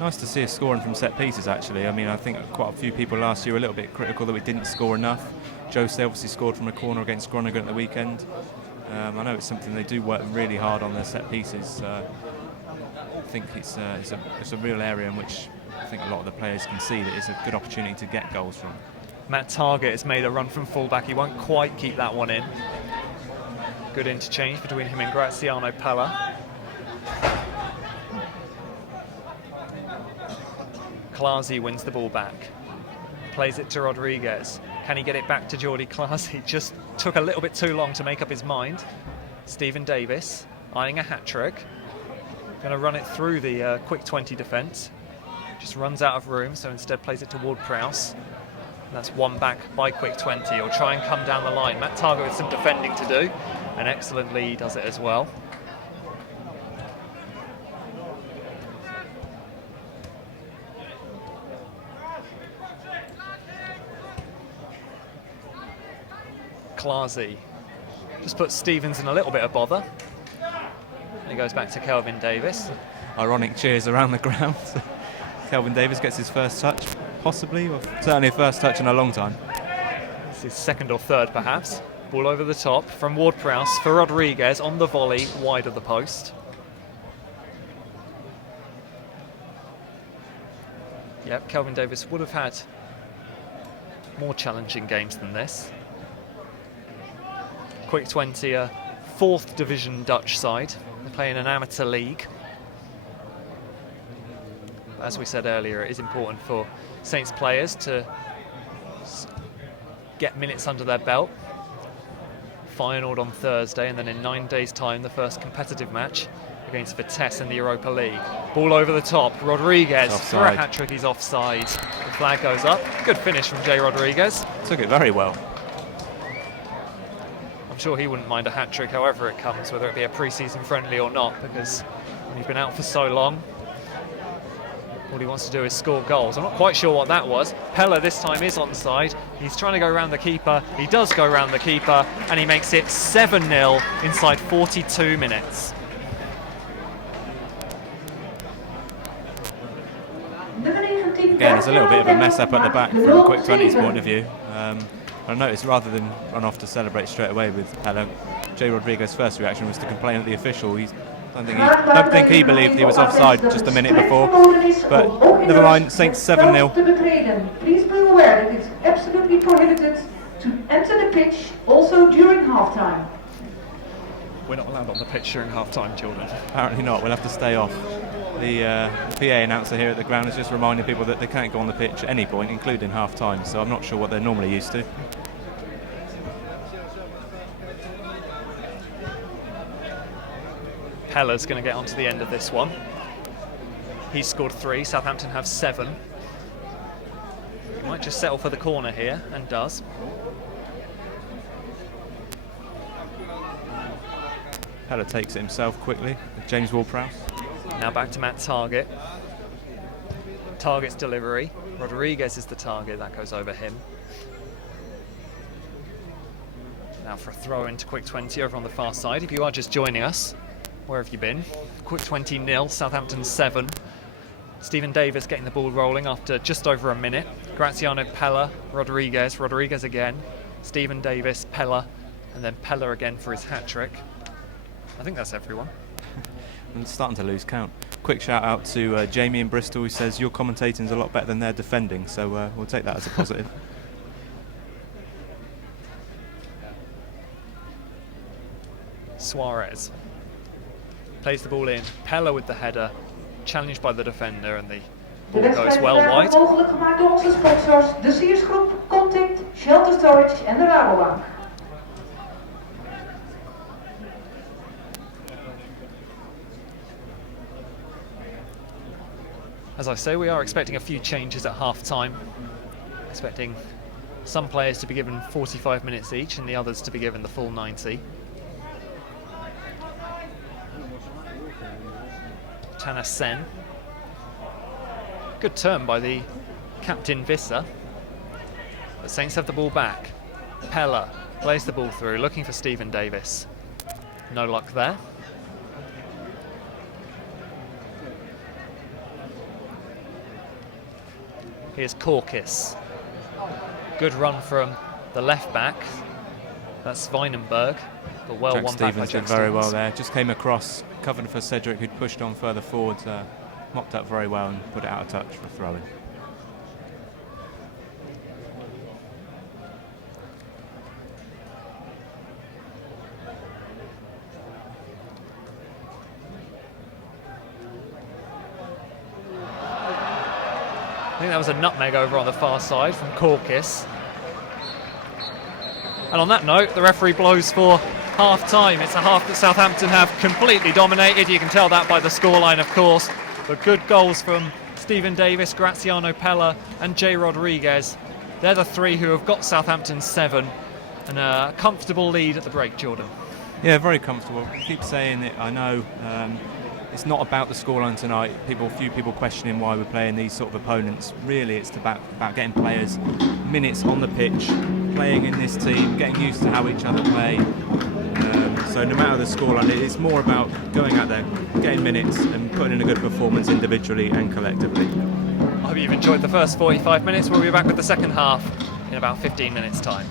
Nice to see us scoring from set pieces, actually. I mean, I think quite a few people last year were a little bit critical that we didn't score enough. Jose obviously scored from a corner against Groningen at the weekend. I know it's something they do work really hard on their set pieces. I think it's a real area in which I think a lot of the players can see that it's a good opportunity to get goals from. Matt Target has made a run from fullback. He won't quite keep that one in. Good interchange between him and Graziano Pella. Klasi wins the ball back. Plays it to Rodriguez. Can he get it back to Jordi Klasi? Just took a little bit too long to make up his mind. Stephen Davis eyeing a hat-trick. Going to run it through the quick 20 defence. Just runs out of room, so instead plays it to Ward-Prowse. That's one back by quick 20. He'll try and come down the line. Matt Target with some defending to do, and excellently he does it as well. Klasi just puts Stevens in a little bit of bother. And he goes back to Kelvin Davis. Ironic cheers around the ground. Kelvin Davis gets his first touch, possibly, or certainly a first touch in a long time. It's his second or third, perhaps. Ball over the top from Ward-Prowse for Rodriguez on the volley, wide of the post. Yep, Kelvin Davis would have had more challenging games than this. Quick 20, a 4th division Dutch side. They play in an amateur league. As we said earlier, it is important for Saints players to get minutes under their belt. Feyenoord on Thursday, and then in 9 days' time, the first competitive match against Vitesse in the Europa League. Ball over the top, Rodriguez for a hat-trick, he's offside. The flag goes up. Good finish from Jay Rodriguez. Took it very well. I'm sure he wouldn't mind a hat-trick however it comes, whether it be a pre-season friendly or not, because when he's been out for so long, all he wants to do is score goals. I'm not quite sure what that was. Pella this time is onside. He's trying to go around the keeper. He does go around the keeper, and he makes it 7-0 inside 42 minutes. Nummer 19. Again, there's a little bit of a mess up at the back from a quick 20's point of view. I noticed rather than run off to celebrate straight away with Pella, Jay Rodriguez's first reaction was to complain at the official. Don't think he believed he was offside just a minute before. But never mind, Saints 7-0. Please be aware that it's absolutely prohibited to enter the pitch also during halftime. We're not allowed on the pitch during half-time, Jordan. Apparently not, we'll have to stay off. The PA announcer here at the ground is just reminding people that they can't go on the pitch at any point, including half-time, so I'm not sure what they're normally used to. Pella's going to get onto the end of this one. He's scored 3, Southampton have 7. He might just settle for the corner here, and does. Pella takes it himself quickly with James Ward-Prowse. Now back to Matt Targett. Targett's delivery. Rodriguez is the target, that goes over him. Now for a throw into Quick 20 over on the far side. If you are just joining us, where have you been? Quick 20 0, Southampton 7. Stephen Davis getting the ball rolling after just over a minute. Graziano, Pella, Rodriguez, Rodriguez again, Stephen Davis, Pella, and then Pella again for his hat-trick. I think that's everyone. And starting to lose count. Quick shout out to Jamie in Bristol, who says your commentating's a lot better than their defending, so we'll take that as a positive. Suarez plays the ball in. Pella with the header, challenged by the defender, and the ball goes well wide. Mogelijk gemaakt door onze sponsors, de Siersgroep, Contact, Shelter Storage en de Rabobank. As I say, we are expecting a few changes at half-time. Expecting some players to be given 45 minutes each and the others to be given the full 90. Tanner Sen. Good turn by the captain Visser. The Saints have the ball back. Pella plays the ball through, looking for Stephen Davis. No luck there. Here's Korkis. Good run from the left back. That's Weinenberg, but well Jack won back by Stevens Jack did very well Stevens. there. Just came across, covered for Cedric, who'd pushed on further forward, mopped up very well and put it out of touch for throwing. I think that was a nutmeg over on the far side from Korkis. And on that note, the referee blows for half-time. It's a half that Southampton have completely dominated. You can tell that by the scoreline, of course. But good goals from Stephen Davis, Graziano Pella and Jay Rodriguez. They're the three who have got Southampton 7. And a comfortable lead at the break, Jordan. Yeah, very comfortable. I keep saying it, I know. It's not about the scoreline tonight. Few people questioning why we're playing these sort of opponents. Really, it's about getting players minutes on the pitch, playing in this team, getting used to how each other play. So no matter the scoreline, it's more about going out there, getting minutes and putting in a good performance individually and collectively. I hope you've enjoyed the first 45 minutes. We'll be back with the second half in about 15 minutes' time.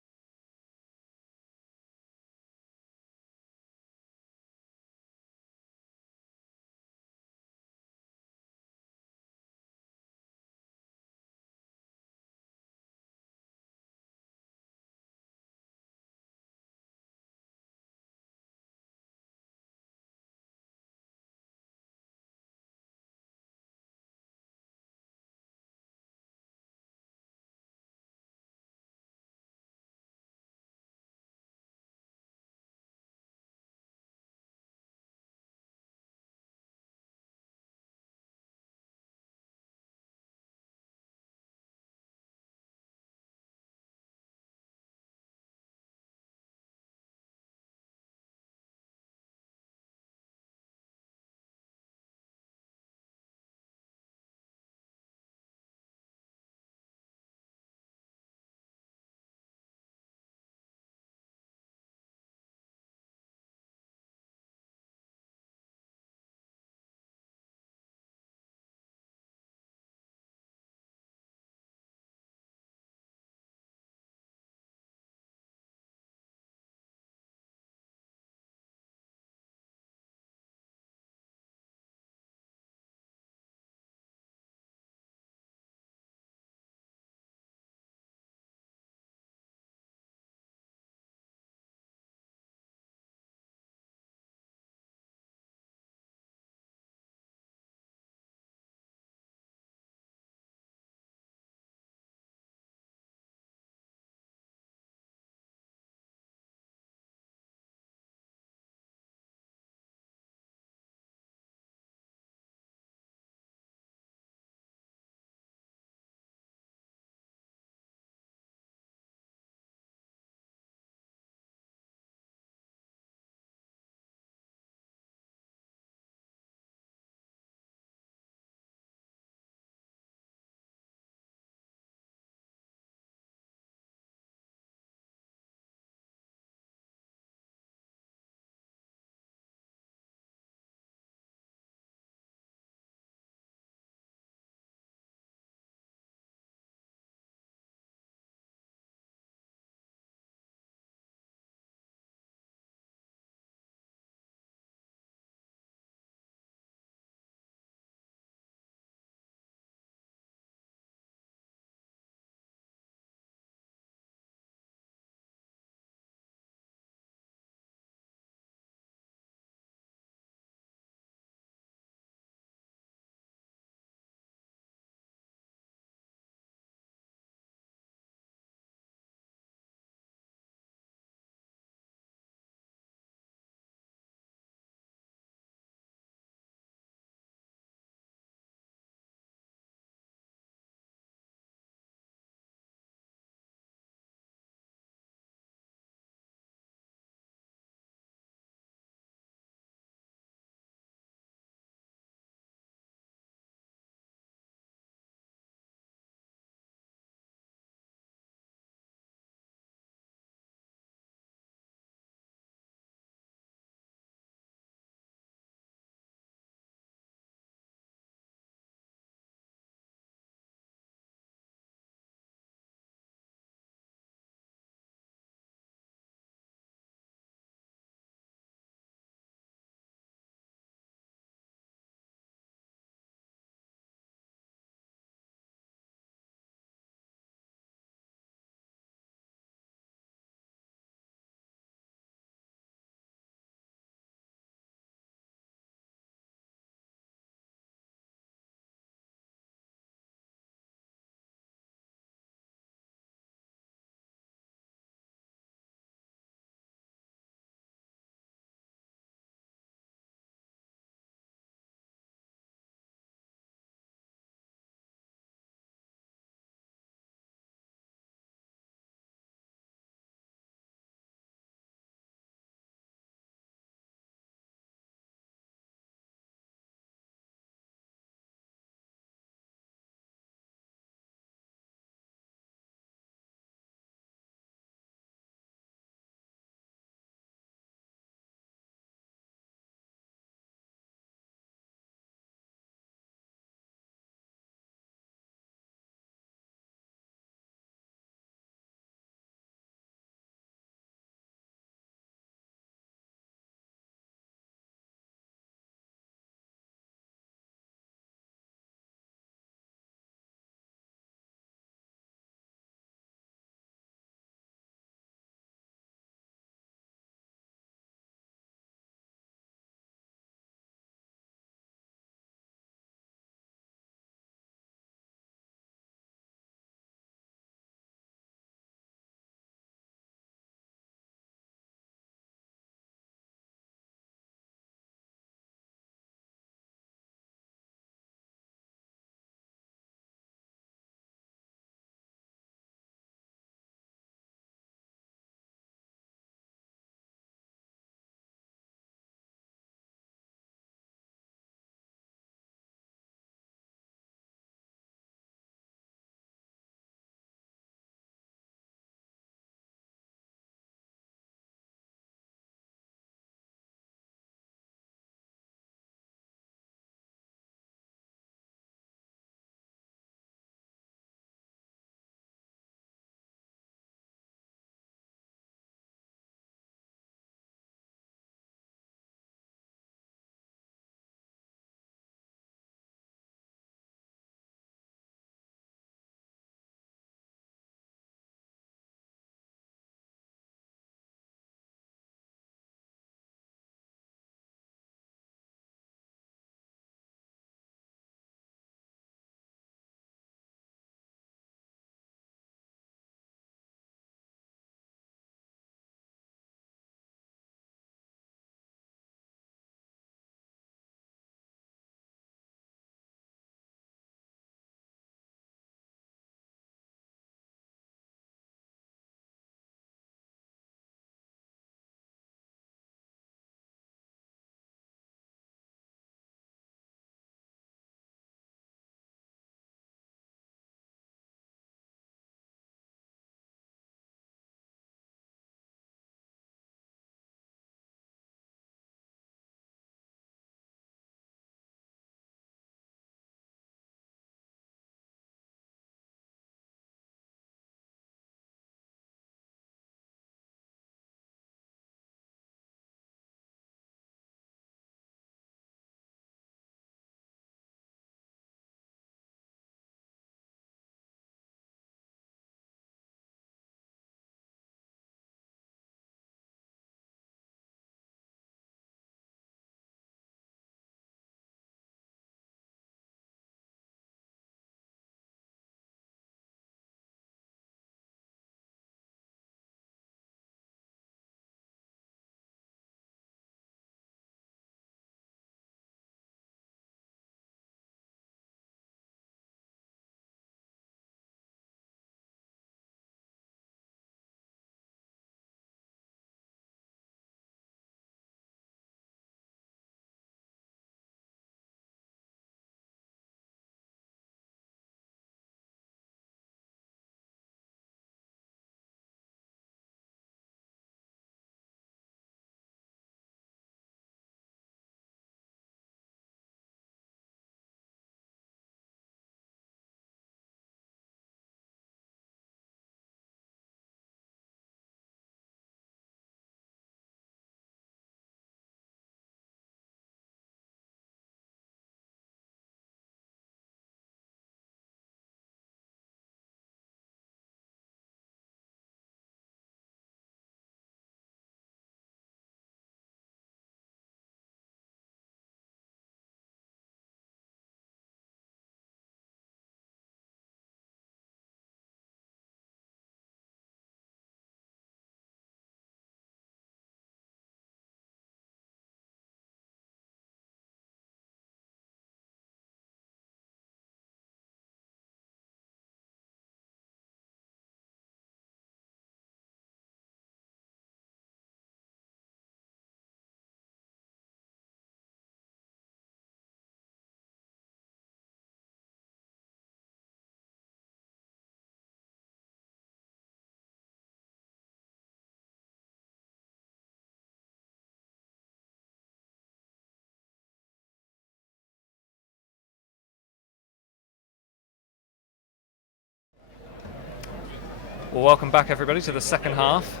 Well, welcome back everybody to the second half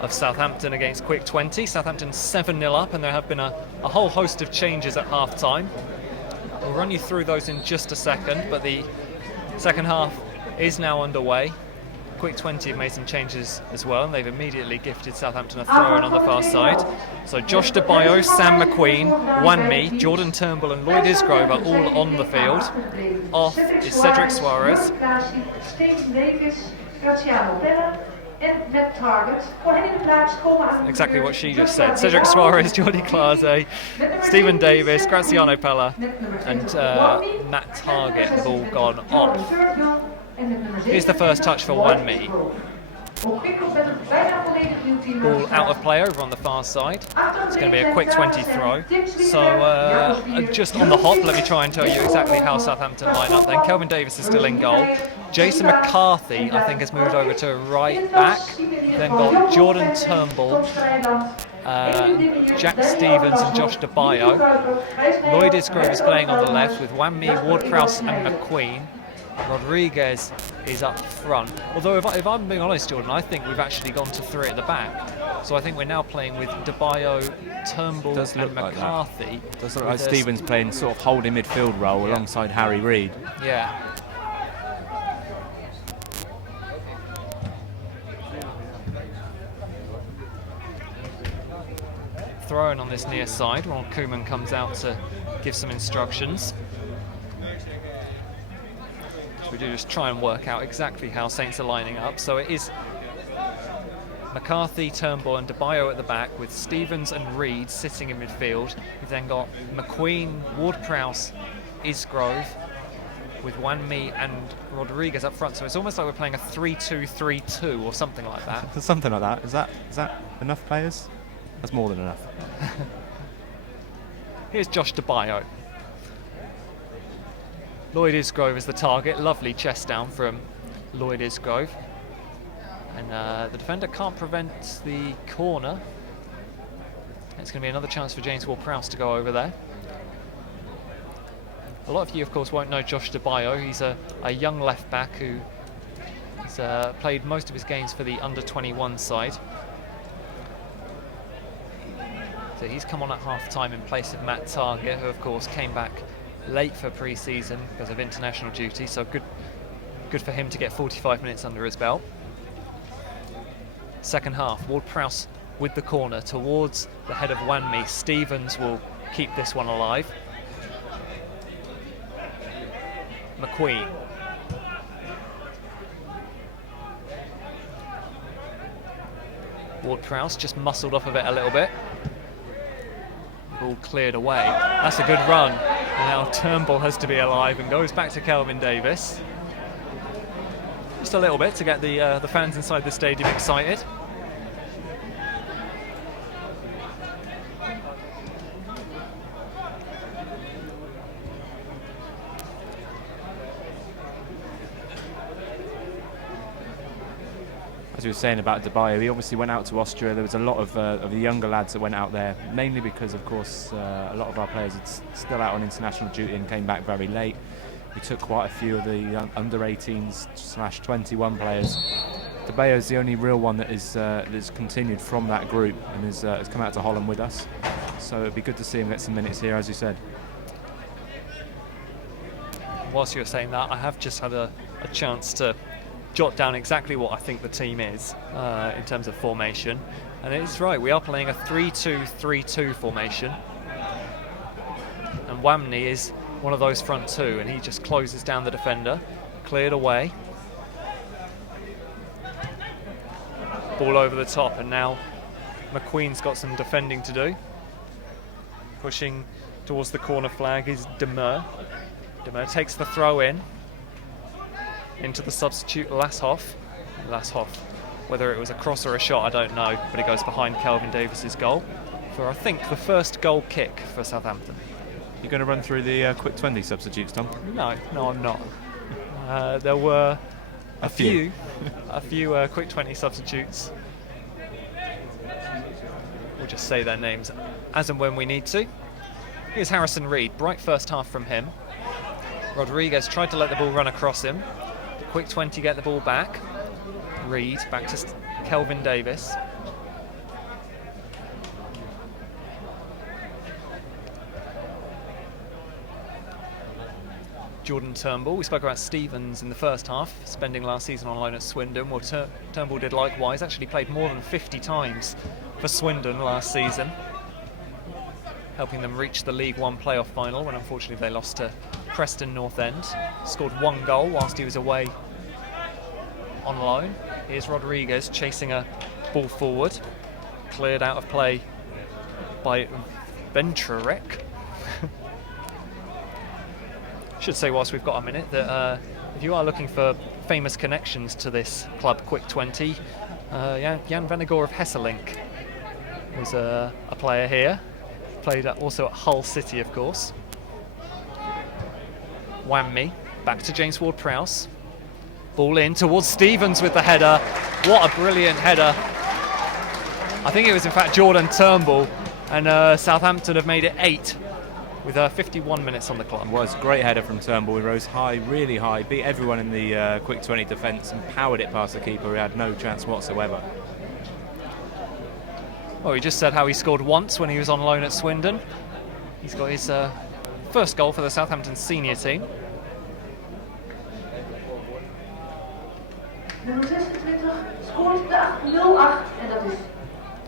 of Southampton against Quick 20. Southampton 7-0 up, and there have been a whole host of changes at half time. We'll run you through those in just a second, but the second half is now underway. Quick 20 have made some changes as well, and they've immediately gifted Southampton a throw-in on the far side. So Josh DeBayo, Sam McQueen, Wanmi, Jordan Turnbull and Lloyd Isgrove are all on the field. Off is Cedric Suarez. Exactly what she just said. Cedric Suarez, Jordi Clase, Stephen Davis, Graziano Pella and Matt Target have all gone off. Here's the first touch for Wanmi. Ball out of play over on the far side. It's going to be a quick 20 throw. So just on the hop, let me try and tell you exactly how Southampton line up then. Kelvin Davis is still in goal. Jason McCarthy, I think, has moved over to right back. Then got Jordan Turnbull, Jack Stevens and Josh DeBayo. Lloyd Isgrove is playing on the left with Wanmi, Ward-Prowse and McQueen. Rodriguez is up front. Although if I'm being honest, Jordan, I think we've actually gone to three at the back. So I think we're now playing with DeBayo, Turnbull and McCarthy. Does look like Stevens playing sort of holding midfield role alongside Harry Reid. Yeah. Throwing on this near side. Ronald Koeman comes out to give some instructions. We do just try and work out exactly how Saints are lining up. So it is McCarthy, Turnbull and DeBayo at the back with Stevens and Reid sitting in midfield. We've then got McQueen, Ward-Prowse, Isgrove with Wanmi and Rodriguez up front. So it's almost like we're playing a 3-2-3-2 or something like that. Something like that. Is that enough players? That's more than enough. Here's Josh DeBayo. Lloyd Isgrove is the target. Lovely chest down from Lloyd Isgrove. And the defender can't prevent the corner. It's going to be another chance for James Ward-Prowse to go over there. A lot of you, of course, won't know Josh DeBayo. He's a young left-back who has played most of his games for the under-21 side. So he's come on at half-time in place of Matt Target, who, of course, came back late for pre-season because of international duty, so good for him to get 45 minutes under his belt. Second half, Ward-Prowse with the corner towards the head of Wanmi. Stevens will keep this one alive. McQueen. Ward-Prowse just muscled off of it a little bit. Ball cleared away. That's a good run. And now Turnbull has to be alive and goes back to Kelvin Davis. Just a little bit to get the fans inside the stadium excited. As we were saying about DeBayo, he obviously went out to Austria. There was a lot of the younger lads that went out there, mainly because, of course, a lot of our players are still out on international duty and came back very late. We took quite a few of the under-18s/21 players. DeBayo is the only real one that is that's continued from that group and has come out to Holland with us. So it'd be good to see him get some minutes here, as you said. Whilst you were saying that, I have just had a chance to jot down exactly what I think the team is in terms of formation, and it's right, we are playing a 3-2-3-2 formation, and Wanmi is one of those front two, and he just closes down the defender. Cleared away, ball over the top, and now McQueen's got some defending to do. Pushing towards the corner flag is Demir. Demir takes the throw in into the substitute Lashoff. Lashoff, whether it was a cross or a shot, I don't know, but it goes behind Kelvin Davis's goal for, I think, the first goal kick for Southampton. You're going to run through the quick 20 substitutes, Tom? No, I'm not. There were a few quick 20 substitutes. We'll just say their names as and when we need to. Here's Harrison Reid, bright first half from him. Rodriguez tried to let the ball run across him. Quick 20 get the ball back. Reed back to Kelvin Davis. Jordan Turnbull. We spoke about Stevens in the first half, spending last season on loan at Swindon. Well, Turnbull did likewise, actually played more than 50 times for Swindon last season, helping them reach the League One playoff final when unfortunately they lost to Preston North End. Scored 1 goal whilst he was away on loan. Here's Rodriguez chasing a ball forward, cleared out of play by Venturek. Should say whilst we've got a minute that if you are looking for famous connections to this club, Quick 20, Jan Vennegoor of Hesselink was a player here. Played also at Hull City, of course. Whammy, back to James Ward-Prowse. Ball in towards Stevens with the header. What a brilliant header. I think it was in fact Jordan Turnbull, and Southampton have made it 8 with 51 minutes on the clock. It was a great header from Turnbull. He rose high, really high, beat everyone in the Quick 20 defence and powered it past the keeper who had no chance whatsoever. Well, he just said how he scored once when he was on loan at Swindon. He's got his first goal for the Southampton senior team. Nummer 26 scoort de 0-8 en dat is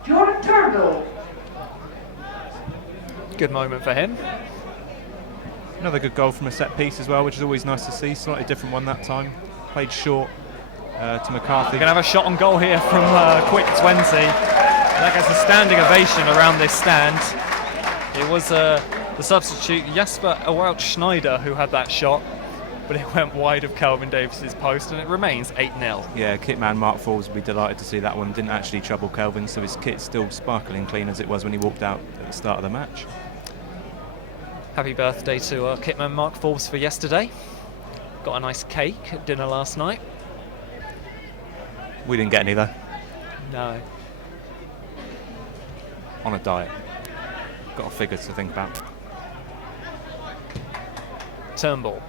Jordan Turnbull. Good moment for him. Another good goal from a set piece as well, which is always nice to see. Slightly different one that time. Played short to McCarthy. We're going to have a shot on goal here from Quick 20. That gets a standing ovation around this stand. It was the substitute Jasper Ewald-Schneider who had that shot, but it went wide of Kelvin Davis's post, and it remains 8-0. Yeah, kitman Mark Forbes would be delighted to see that one. Didn't actually trouble Kelvin, so his kit's still sparkling clean as it was when he walked out at the start of the match. Happy birthday to kitman Mark Forbes for yesterday. Got a nice cake at dinner last night. We didn't get any though. No. On a diet. Got a figure to think about. Turnbull.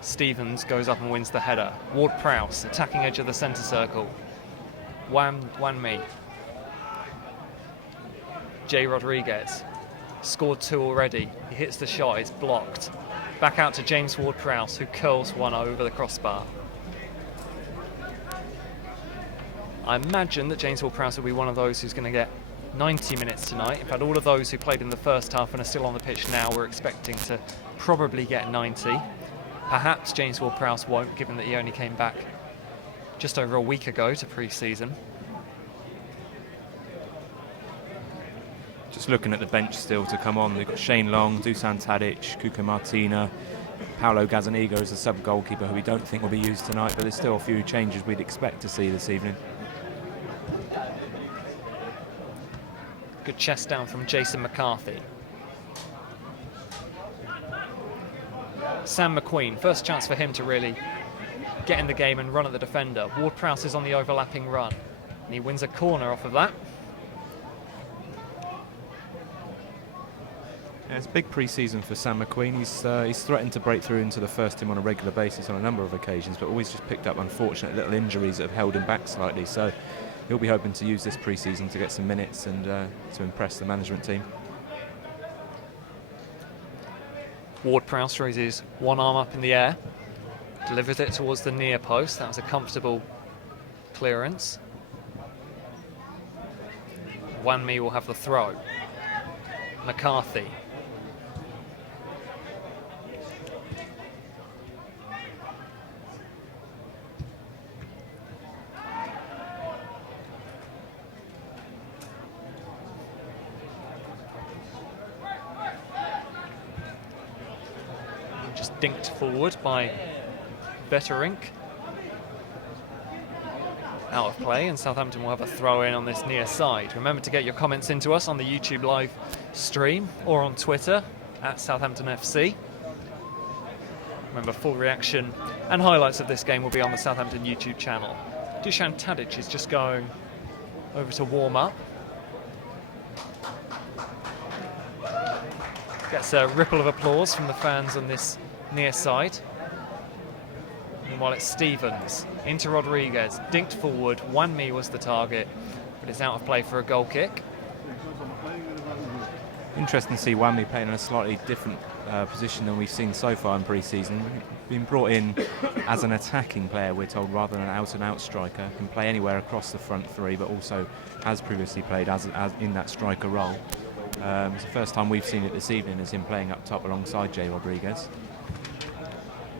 Stevens goes up and wins the header. Ward-Prowse, attacking edge of the centre circle. Wanmi. Jay Rodriguez. Scored 2 already. He hits the shot, it's blocked. Back out to James Ward-Prowse, who curls one over the crossbar. I imagine that James Ward-Prowse will be one of those who's going to get 90 minutes tonight. In fact, all of those who played in the first half and are still on the pitch now, we're expecting to probably get 90. Perhaps James Ward-Prowse won't, given that he only came back just over a week ago to pre-season. Just looking at the bench still to come on, we've got Shane Long, Dusan Tadic, Kuka Martina, Paolo Gazzaniga as a sub-goalkeeper who we don't think will be used tonight, but there's still a few changes we'd expect to see this evening. Good chest down from Jason McCarthy. Sam McQueen, first chance for him to really get in the game and run at the defender. Ward-Prowse is on the overlapping run, and he wins a corner off of that. Yeah, it's a big pre-season for Sam McQueen. He's threatened to break through into the first team on a regular basis on a number of occasions, but always just picked up unfortunate little injuries that have held him back slightly. So he'll be hoping to use this pre-season to get some minutes and to impress the management team. Ward-Prowse raises one arm up in the air, delivers it towards the near post. That was a comfortable clearance. Wanmi will have the throw. McCarthy. Dinked forward by Vetterink. out of play, and Southampton will have a throw in on this near side. Remember to get your comments into us on the YouTube live stream or on Twitter at Southampton FC. Remember, full reaction and highlights of this game will be on the Southampton YouTube channel. Dusan Tadic is just going over to warm up. Gets a ripple of applause from the fans on this near side. Meanwhile, it's Stevens into Rodriguez, dinked forward. Wanmi was the target, but it's out of play for a goal kick. Interesting to see Wanmi playing in a slightly different position than we've seen so far in pre-season. Been brought in as an attacking player, we're told, rather than an out-and-out striker. Can play anywhere across the front three, but also has previously played as in that striker role. It's the first time we've seen it this evening as him playing up top alongside Jay Rodriguez.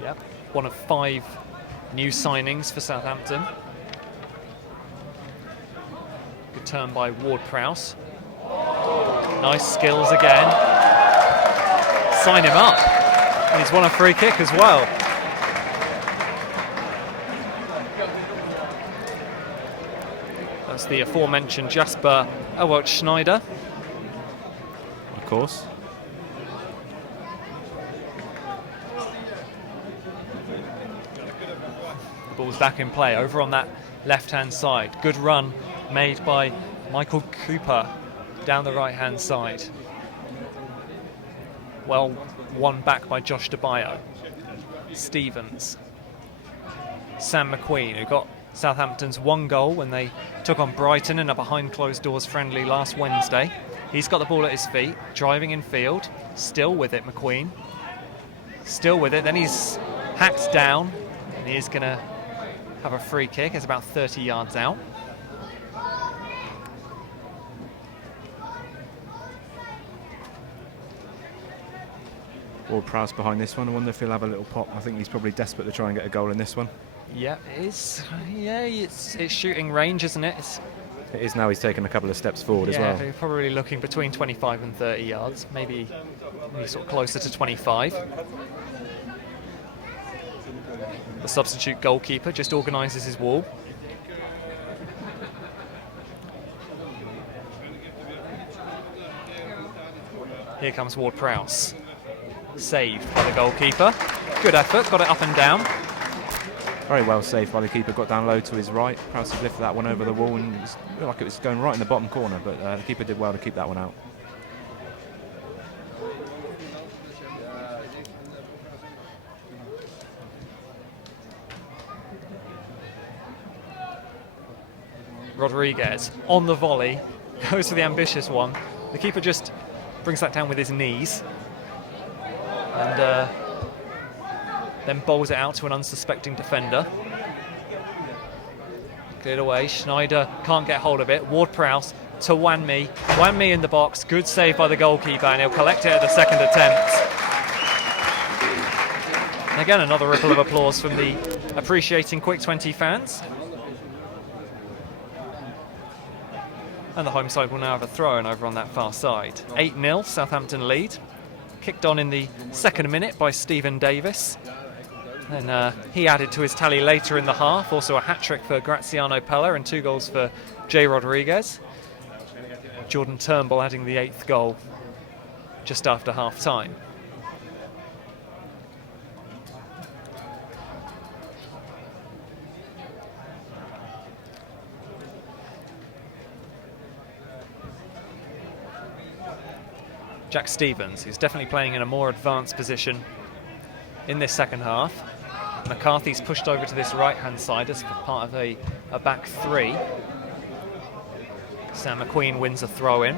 Yep, one of 5 new signings for Southampton. Good turn by Ward-Prowse. Nice skills again. Sign him up. And he's won a free kick as well. That's the aforementioned Jasper Schneider. Of course. The ball's back in play over on that left-hand side. Good run made by Michael Cooper down the right-hand side. Well, won back by Josh DeBayo. Stevens. Sam McQueen, who got Southampton's 1 goal when they took on Brighton in a behind closed doors friendly last Wednesday. He's got the ball at his feet, driving in field, still with it, McQueen. Still with it, then he's hacked down, and he is going to have a free kick. It's about 30 yards out. Ward-Prowse behind this one. I wonder if he'll have a little pop. I think he's probably desperate to try and get a goal in this one. Yeah, it is. Yeah, it's shooting range, isn't it? It is now. He's taken a couple of steps forward as well. Yeah, probably looking between 25 and 30 yards, maybe sort of closer to 25. The substitute goalkeeper just organises his wall. Here comes Ward-Prowse. Saved by the goalkeeper. Good effort, got it up and down. Very well saved by the keeper, got down low to his right. Prowse lifted that one over the wall and it looked like it was going right in the bottom corner, but the keeper did well to keep that one out. Rodriguez on the volley, goes for the ambitious one. The keeper just brings that down with his knees and then bowls it out to an unsuspecting defender. Cleared away, Schneider can't get hold of it. Ward-Prowse to Wanmi. Wanmi in the box, good save by the goalkeeper, and he'll collect it at the second attempt. And again, another ripple of applause from the appreciating Quick 20 fans. And the home side will now have a throw-in over on that far side. 8-0, Southampton lead. Kicked on in the 2nd minute by Stephen Davis. And he added to his tally later in the half. Also a hat-trick for Graziano Pella and 2 goals for Jay Rodriguez. Jordan Turnbull adding the 8th goal just after half-time. Jack Stevens, who's definitely playing in a more advanced position in this second half. McCarthy's pushed over to this right-hand side as part of a back 3. Sam McQueen wins a throw-in.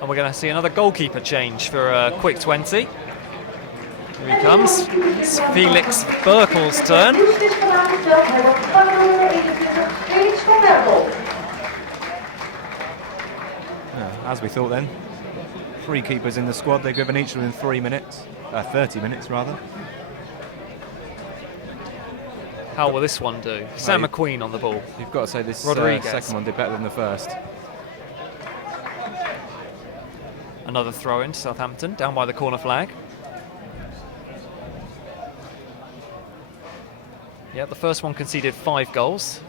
And we're going to see another goalkeeper change for Quick 20. Here he comes. It's Felix Burkel's turn. As we thought then. 3 keepers in the squad. They're given each within 30 minutes rather. How will this one do? Sam McQueen on the ball. You've got to say this second one did better than the first. Another throw in to Southampton, down by the corner flag. Yeah, the first one conceded 5 goals.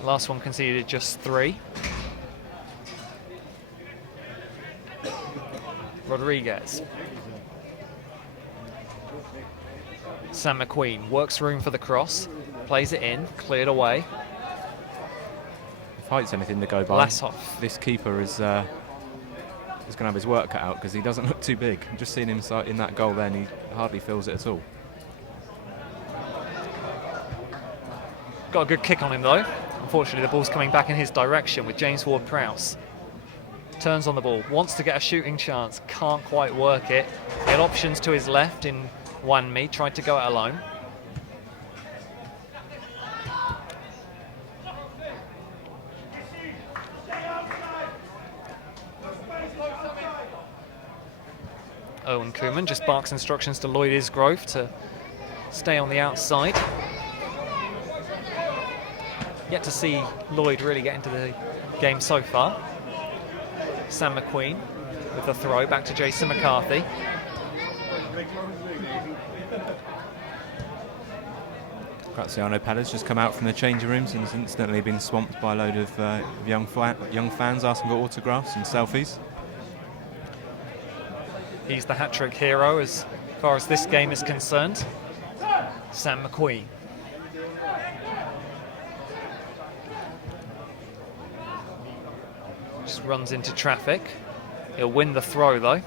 The last one conceded just 3. Rodriguez. Sam McQueen works room for the cross, plays it in, cleared away. If Height's anything to go by, Lashoff. this keeper is going to have his work cut out because he doesn't look too big. Just seeing him in that goal then, he hardly feels it at all. Got a good kick on him though. Unfortunately, the ball's coming back in his direction with James Ward-Prowse. Turns on the ball, wants to get a shooting chance, can't quite work it. He had options to his left in Wanmi, tried to go it alone. Owen Koeman just barks instructions to Lloyd Isgrove to stay on the outside. Yet to see Lloyd really get into the game so far. Sam McQueen with the throw back to Jason McCarthy. Graziano Pella's just come out from the changing rooms and has instantly been swamped by a load of young fans asking for autographs and selfies. He's the hat-trick hero as far as this game is concerned. Sam McQueen. Just runs into traffic. He'll win the throw though.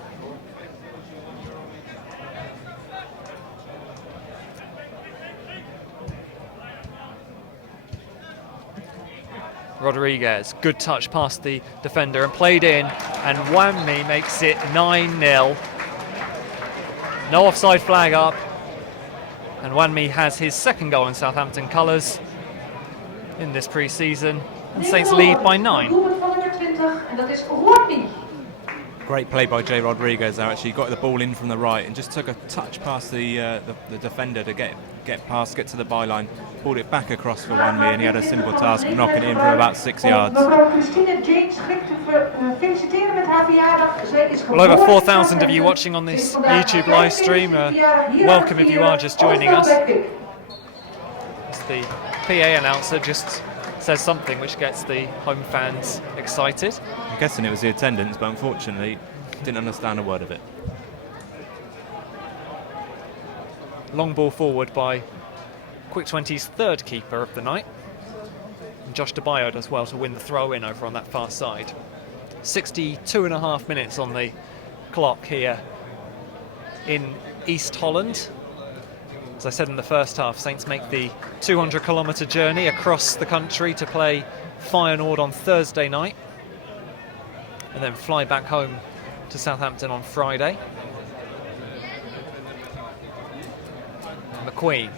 Rodriguez, good touch past the defender and played in, and Wanmi makes it 9-0. No offside flag up, and Wanmi has his second goal in Southampton colours in this pre-season, and Saints lead by 9. Great play by Jay Rodriguez there. Actually got the ball in from the right and just took a touch past the defender to get to the byline. Pulled it back across for Wanmi, and he had a simple task of knocking it in from about 6 yards. Well, over 4,000 of you watching on this YouTube live stream. Welcome if you are just joining us. As the PA announcer just says something which gets the home fans excited. I'm guessing it was the attendance, but unfortunately didn't understand a word of it. Long ball forward by Quick 20's third keeper of the night. And Josh DeBayo does well to win the throw in over on that far side. 62.5 minutes on the clock here in East Holland. As I said in the first half, Saints make the 200-kilometre journey across the country to play Feyenoord on Thursday night, and then fly back home to Southampton on Friday. McQueen.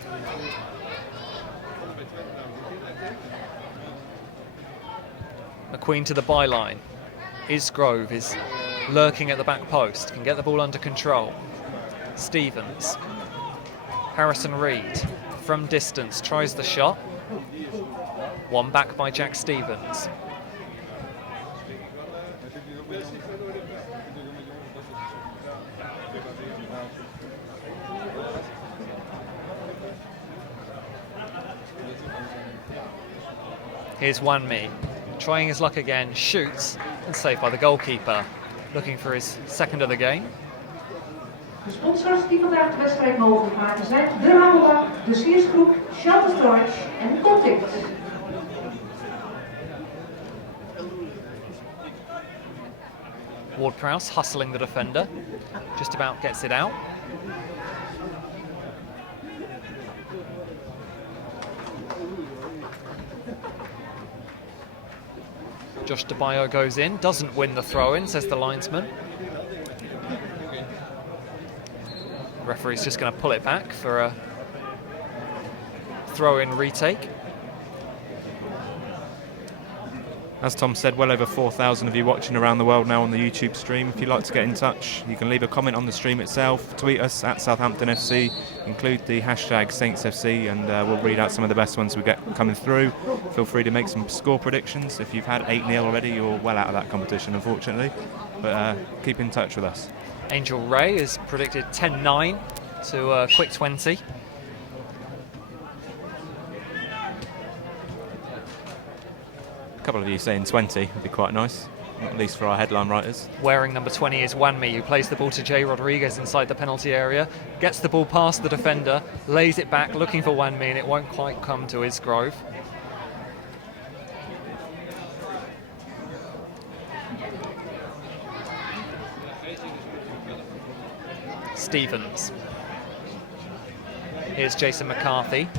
McQueen to the byline. Isgrove is lurking at the back post, can get the ball under control. Stevens. Harrison Reed from distance tries the shot. One back by Jack Stevens. Here's Wanmi, trying his luck again, shoots, and saved by the goalkeeper, looking for his second of the game. De sponsors die vandaag de wedstrijd mogelijk maken zijn de Rabobank, de Sears Groep, Shelter Storage en Contact. Ward-Prowse hustling the defender, just about gets it out. Josh DeBayo goes in, doesn't win the throw-in, says the linesman. The referee's just going to pull it back for a throw-in retake. As Tom said, well over 4,000 of you watching around the world now on the YouTube stream. If you'd like to get in touch, you can leave a comment on the stream itself, tweet us at Southampton FC, include the hashtag SaintsFC, and we'll read out some of the best ones we get coming through. Feel free to make some score predictions. If you've had 8-0 already, you're well out of that competition, unfortunately. But keep in touch with us. Angel Ray has predicted 10-9 to Quick 20. A couple of you saying 20 would be quite nice, at least for our headline writers. Wearing number 20 is Wanmi, who plays the ball to Jay Rodriguez inside the penalty area, gets the ball past the defender, lays it back looking for Wanmi, and it won't quite come to Isgrove. Stevens. Here's Jason McCarthy.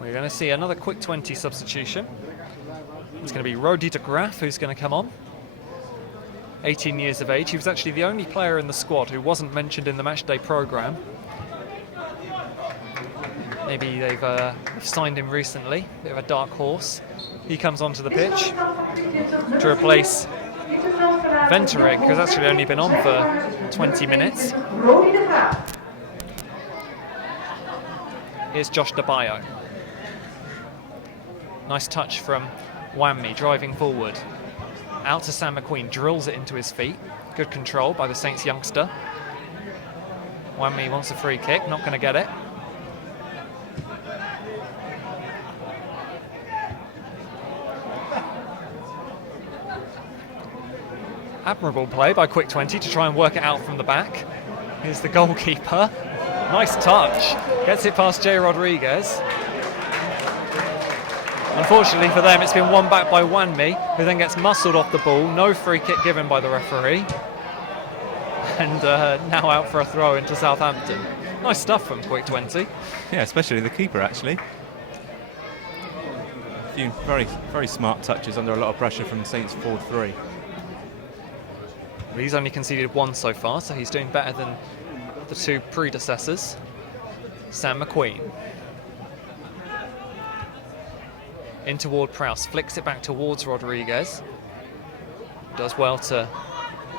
We're going to see another quick 20 substitution. It's going to be Rodi de Graaf who's going to come on. 18 years of age. He was actually the only player in the squad who wasn't mentioned in the matchday programme. Maybe they've signed him recently, bit of a dark horse. He comes onto the pitch to replace Venterick, who's actually only been on for 20 minutes. Here's Josh DeBayo. Nice touch from Wanmi, driving forward. Out to Sam McQueen, drills it into his feet. Good control by the Saints youngster. Wanmi wants a free kick, not going to get it. Admirable play by Quick 20 to try and work it out from the back. Here's the goalkeeper. Nice touch. Gets it past Jay Rodriguez. Unfortunately for them, it's been won back by Wanmi, who then gets muscled off the ball. No free kick given by the referee. And now out for a throw into Southampton. Nice stuff from Quick 20. Yeah, especially the keeper, actually. A few very, very smart touches under a lot of pressure from Saints forward 3. He's only conceded 1 so far, so he's doing better than the 2 predecessors. Sam McQueen. In toward Prowse, flicks it back towards Rodriguez. Does well to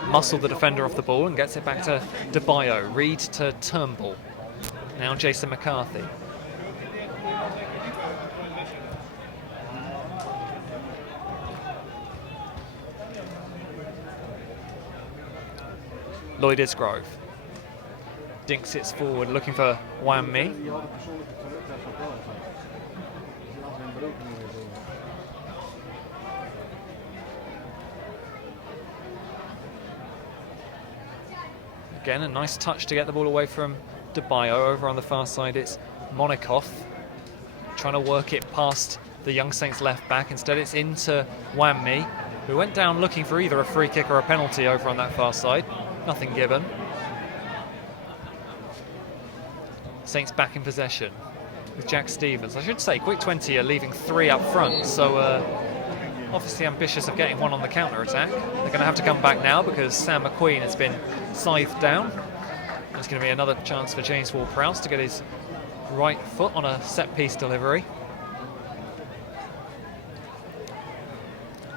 muscle the defender off the ball and gets it back to DeBayo. Reed to Turnbull. Now Jason McCarthy. Lloyd Isgrove. Dinks it forward, looking for Wanmi. Again, a nice touch to get the ball away from DeBayo. Over on the far side, it's Monikoff trying to work it past the Young Saints left back. Instead, it's into Wanmi, who went down looking for either a free kick or a penalty over on that far side. Nothing given. Saints back in possession with Jack Stevens. I should say, Quick 20 are leaving 3 up front, so obviously ambitious of getting 1 on the counter-attack. They're going to have to come back now because Sam McQueen has been scythed down. There's going to be another chance for James Ward-Prowse to get his right foot on a set-piece delivery.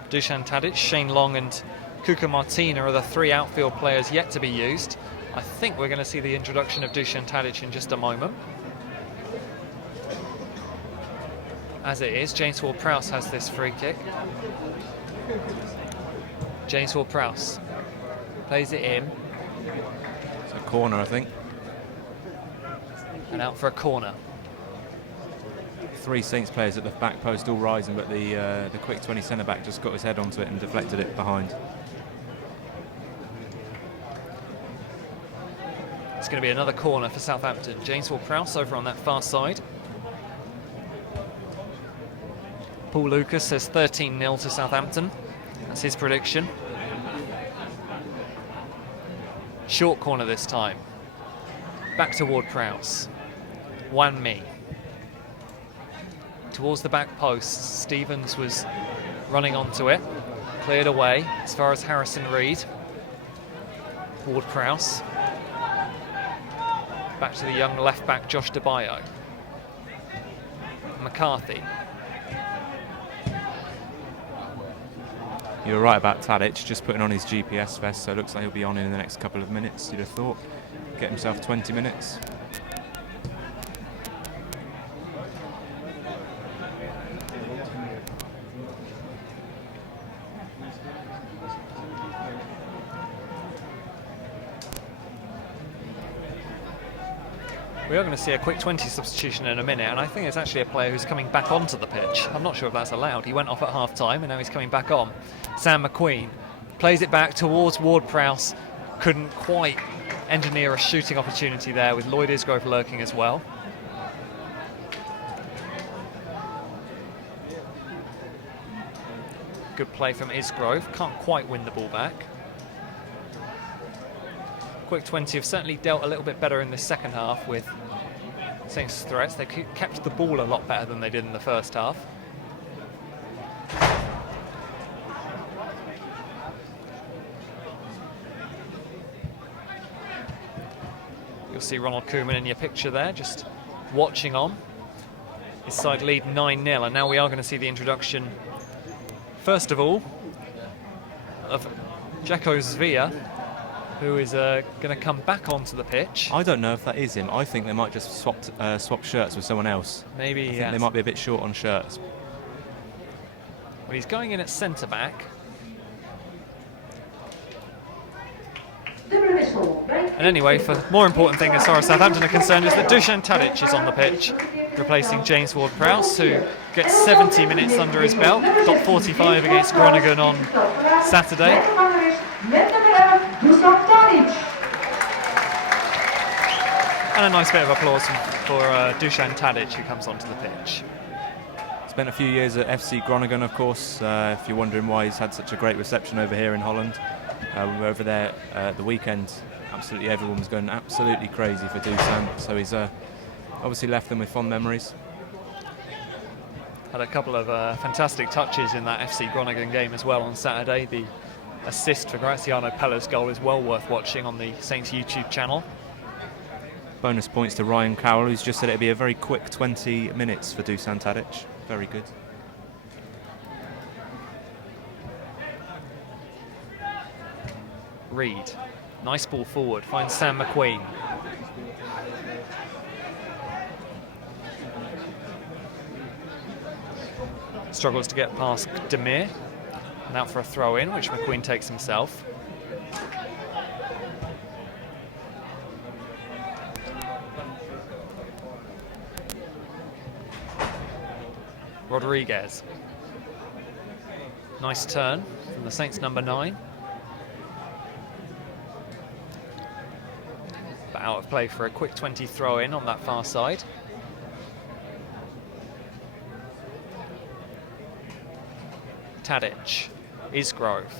Dusan Tadic, Shane Long and Kuka Martina are the 3 outfield players yet to be used. I think we're going to see the introduction of Dusan Tadic in just a moment. As it is, James Ward-Prowse has this free kick. James Ward-Prowse plays it in. It's a corner, I think. And out for a corner. 3 Saints players at the back post all rising, but the Quick 20 centre-back just got his head onto it and deflected it behind. It's going to be another corner for Southampton. James Ward-Prowse over on that far side. Paul Lucas says 13-0 to Southampton. That's his prediction. Short corner this time. Back to Ward-Prowse. Wanmi. Towards the back post. Stevens was running onto it. Cleared away as far as Harrison Reed. Ward-Prowse. Back to the young left back Josh DeBayo. McCarthy. You were right about Tadic, just putting on his GPS vest, so it looks like he'll be on in the next couple of minutes, you'd have thought. Get himself 20 minutes. We are going to see a quick 20 substitution in a minute, and I think it's actually a player who's coming back onto the pitch. I'm not sure if that's allowed. He went off at half-time, and now he's coming back on. Sam McQueen plays it back towards Ward-Prowse. Couldn't quite engineer a shooting opportunity there, with Lloyd Isgrove lurking as well. Good play from Isgrove. Can't quite win the ball back. Quick 20 have certainly dealt a little bit better in the second half with Saints' threats. They kept the ball a lot better than they did in the first half. You'll see Ronald Koeman in your picture there, just watching on. His side lead 9-0, and now we are going to see the introduction, first of all, of Jacko Zvia, who is going to come back onto the pitch. I don't know if that is him. I think they might just swap shirts with someone else. Maybe, I think they might be a bit short on shirts. Well, he's going in at centre-back. And anyway, for more important thing as far as Southampton are concerned is that Dusan Tadic is on the pitch, replacing James Ward-Prowse, who gets 70 minutes under his belt, got 45 against Groningen on Saturday. And a nice bit of applause for Dusan Tadic, who comes onto the pitch. Spent a few years at FC Groningen, of course, if you're wondering why he's had such a great reception over here in Holland. We were over there the weekend. Absolutely everyone was going absolutely crazy for Dusan, so he's obviously left them with fond memories. Had a couple of fantastic touches in that FC Groningen game as well on Saturday. The assist for Graziano Pella's goal is well worth watching on the Saints YouTube channel. Bonus points to Ryan Cowell, who's just said it'd be a very quick 20 minutes for Dusan Tadic. Very good. Reed, nice ball forward, finds Sam McQueen. Struggles to get past Demir, and out for a throw in, which McQueen takes himself. Rodriguez. Nice turn from the Saints number 9. But out of play for a quick 20 throw in on that far side. Tadic, Isgrove.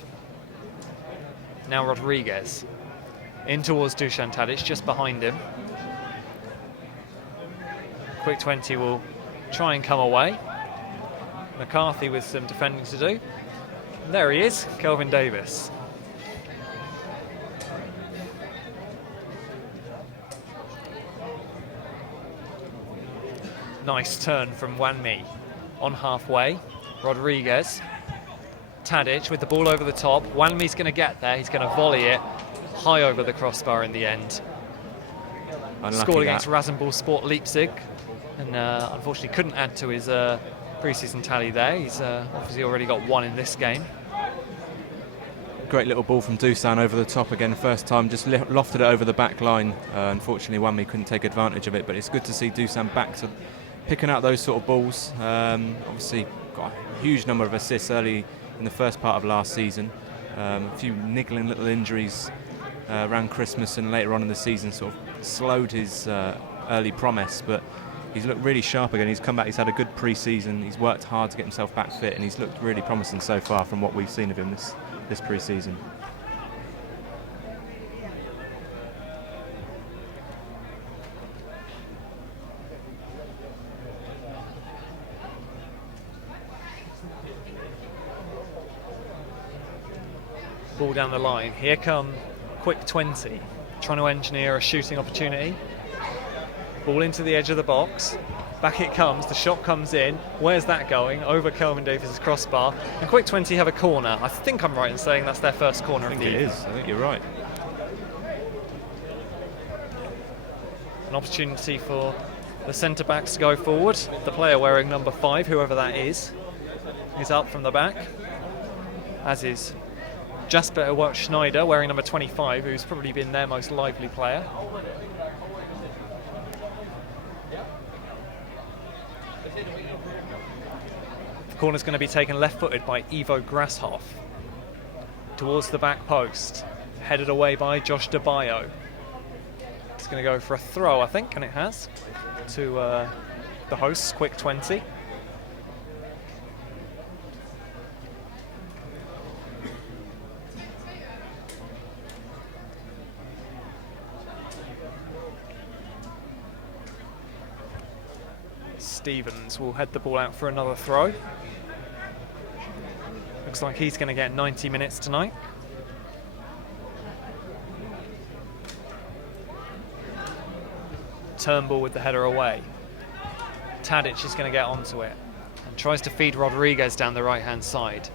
Now Rodriguez. In towards Dusan Tadic, just behind him. Quick 20 will try and come away. McCarthy with some defending to do. And there he is, Kelvin Davis. Nice turn from Wanmi on halfway. Rodriguez. Tadic with the ball over the top. Wanmi's going to get there. He's going to volley it high over the crossbar in the end. Unlucky Scored that. against Rasenball Sport Leipzig, and unfortunately couldn't add to his pre-season tally there. He's obviously already got 1 in this game. Great little ball from Dusan over the top again, first time, just lofted it over the back line. Unfortunately, Wanmi couldn't take advantage of it, but it's good to see Dusan back to picking out those sort of balls. Obviously, got a huge number of assists early in the first part of last season. A few niggling little injuries around Christmas and later on in the season sort of slowed his early promise, but he's looked really sharp again. He's come back, he's had a good pre-season, he's worked hard to get himself back fit, and he's looked really promising so far from what we've seen of him this pre-season. Ball down the line. Here come quick 20, trying to engineer a shooting opportunity. Ball into the edge of the box. Back it comes, the shot comes in. Where's that going? Over Kelvin Davis' crossbar. And quick 20 have a corner. I think I'm right in saying that's their first corner of the evening. I think you're right. An opportunity for the centre-backs to go forward. The player wearing number 5, whoever that is up from the back. As is Jasper Schneider, wearing number 25, who's probably been their most lively player. The corner's going to be taken left-footed by Ivo Grasshoff. Towards the back post, headed away by Josh DeBayo. It's going to go for a throw, I think, and it has, to the hosts, quick 20. Stevens will head the ball out for another throw. Looks like he's going to get 90 minutes tonight. Turnbull with the header away. Tadic is going to get onto it and tries to feed Rodriguez down the right-hand side.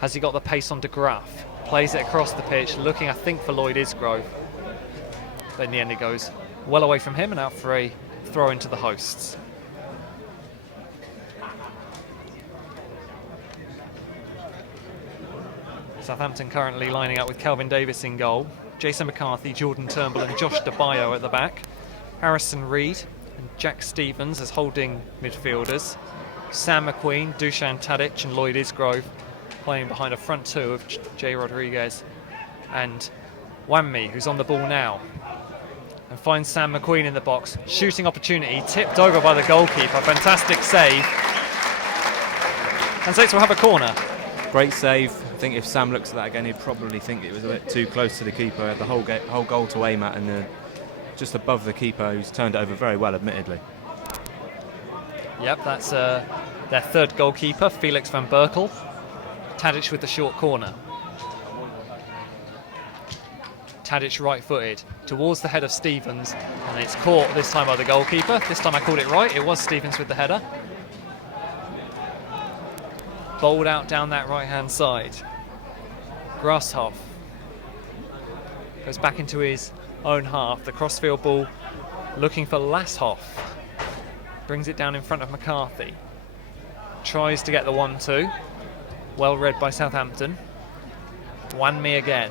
Has he got the pace on De Graaf? Plays it across the pitch, looking, I think, for Lloyd Isgrove. But in the end, it goes well away from him and out for a throw into the hosts. Southampton currently lining up with Kelvin Davis in goal, Jason McCarthy, Jordan Turnbull and Josh DeBayo at the back, Harrison Reed and Jack Stevens as holding midfielders, Sam McQueen, Dusan Tadic and Lloyd Isgrove playing behind a front two of Jay Rodriguez and Wanmi, who's on the ball now and finds Sam McQueen in the box. Shooting opportunity, tipped over by the goalkeeper. Fantastic save. And Saints will have a corner. Great save. I think if Sam looks at that again, he'd probably think it was a bit too close to the keeper. The whole goal to aim at, and just above the keeper, who's turned it over very well, admittedly. Yep, that's their third goalkeeper, Felix van Berkel. Tadic with the short corner. Tadic right-footed towards the head of Stevens, and it's caught this time by the goalkeeper. This time I called it right. It was Stevens with the header. Bowled out down that right-hand side. Grasshoff goes back into his own half. The crossfield ball looking for Lashoff. Brings it down in front of McCarthy. Tries to get the 1-2. Well read by Southampton. Wanmi again.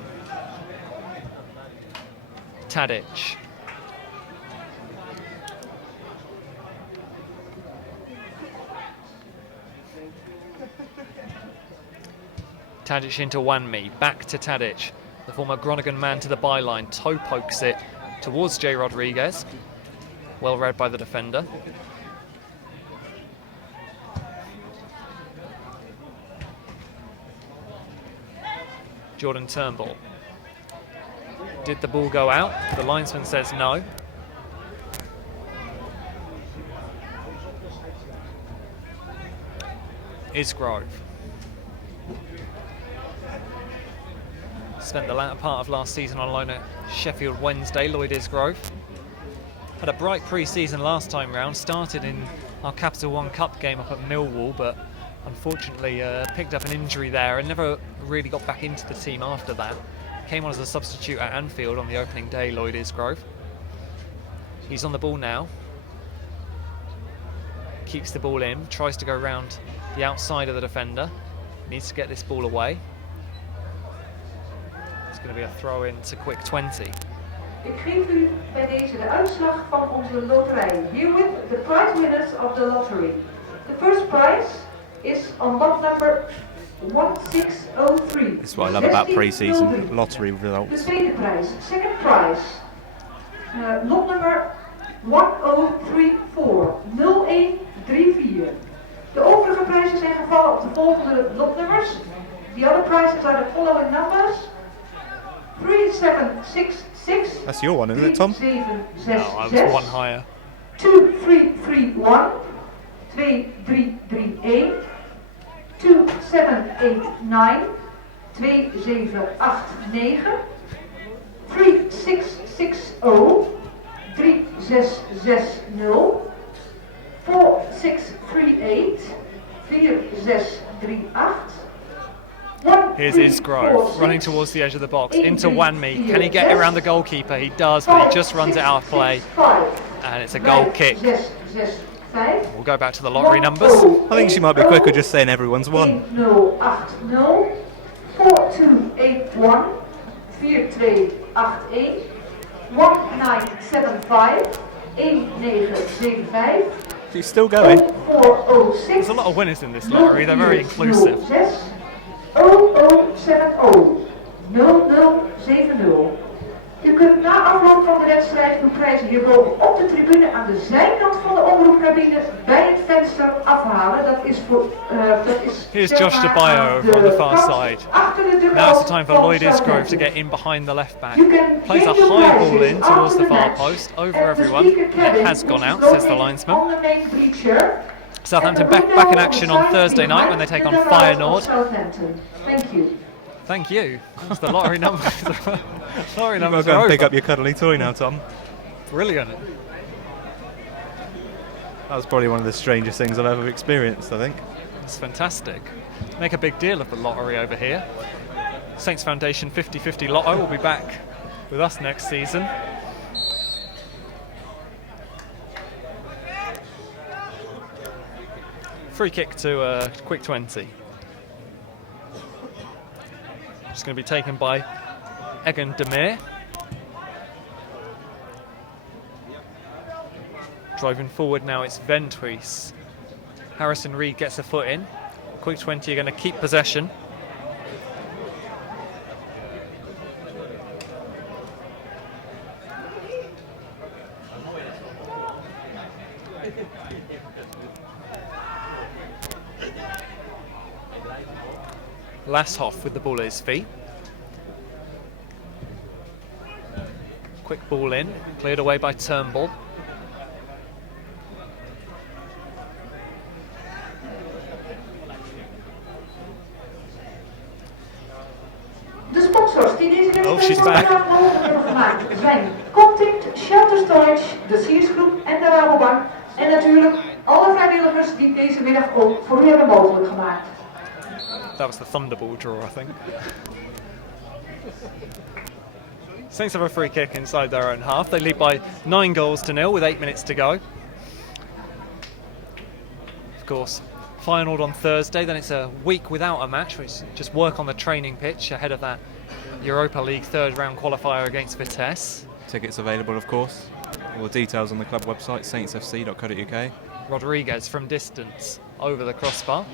Tadic. Tadic into Wanmi, back to Tadic. The former Groningen man to the byline, toe pokes it towards Jay Rodriguez. Well read by the defender. Jordan Turnbull. Did the ball go out? The linesman says no. Isgrove. Spent the latter part of last season on loan at Sheffield Wednesday, Lloyd Isgrove. Had a bright pre-season last time round, started in our Capital One Cup game up at Millwall, but unfortunately picked up an injury there and never really got back into the team after that. Came on as a substitute at Anfield on the opening day, Lloyd Isgrove. He's on the ball now. Keeps the ball in, tries to go round the outside of the defender. Needs to get this ball away. It's going to be a throw in to quick 20. Ik geef u bij deze de uitslag van onze loterij. Herewith the prize winners of the lottery. The first prize is on lot number 1603. That's what I love about pre-season lottery De results. tweede prijs, second prize, lot number 1034, 0134. De overige prijzen zijn gevallen op de volgende lotnummers. The other prizes are the following numbers: 3766. That's your one, isn't it, Tom? 3766. No, I was one higher. 2331, 2331. 2789, 2789, 3660, 3660, 4638, 4638. Here's Isgrove running towards the edge of the box into Wanmi. Can he get around the goalkeeper? He does, but he just runs it out of play. And it's a goal kick. We'll go back to the lottery numbers. I think she might be quicker just saying everyone's won. 1080, 4281, 4281, 1975, 1975, She's still going. There's a lot of winners in this lottery, they're very inclusive. 0070 0070. U kunt na afloop van de wedstrijd uw prijzen hierboven op de tribune aan de zijkant van de omroepcabine bij het venster afhalen. Dat is voor Here's Josh de Bayo over on the far side. Now it's the time for Lloyd Isgrove to get in behind the left back. Plays a high ball in towards the far post, over everyone. It has gone out, says the linesman. Southampton back in action on Thursday night when they take on Feyenoord. Thank you. Thank you. That's the lottery numbers. Lottery You've got numbers to go are and pick over. up your cuddly toy now, Tom. Brilliant. That was probably one of the strangest things I've ever experienced, I think. It's fantastic. Make a big deal of the lottery over here. Saints Foundation 50/50 Lotto will be back with us next season. Free kick to Quick 20. It's going to be taken by Egan Demir. Driving forward now, it's Ventries. Harrison Reed gets a foot in. Quick 20 are going to keep possession. Lashoff with the ball at his feet. Quick ball in, cleared away by Turnbull. Oh, she's back. Zijn Contact, Shelter Storage, de Siersgroep en de Rabobank. En natuurlijk alle vrijwilligers die deze middag ook voor u hebben mogelijk gemaakt. That was the Thunderball draw, I think. Saints have a free kick inside their own half. They lead by 9 goals to 0 with 8 minutes to go. Of course, Feyenoord on Thursday, then it's a week without a match, which is just work on the training pitch ahead of that Europa League third round qualifier against Vitesse. Tickets available, of course. All the details on the club website, saintsfc.co.uk. Rodriguez from distance over the crossbar.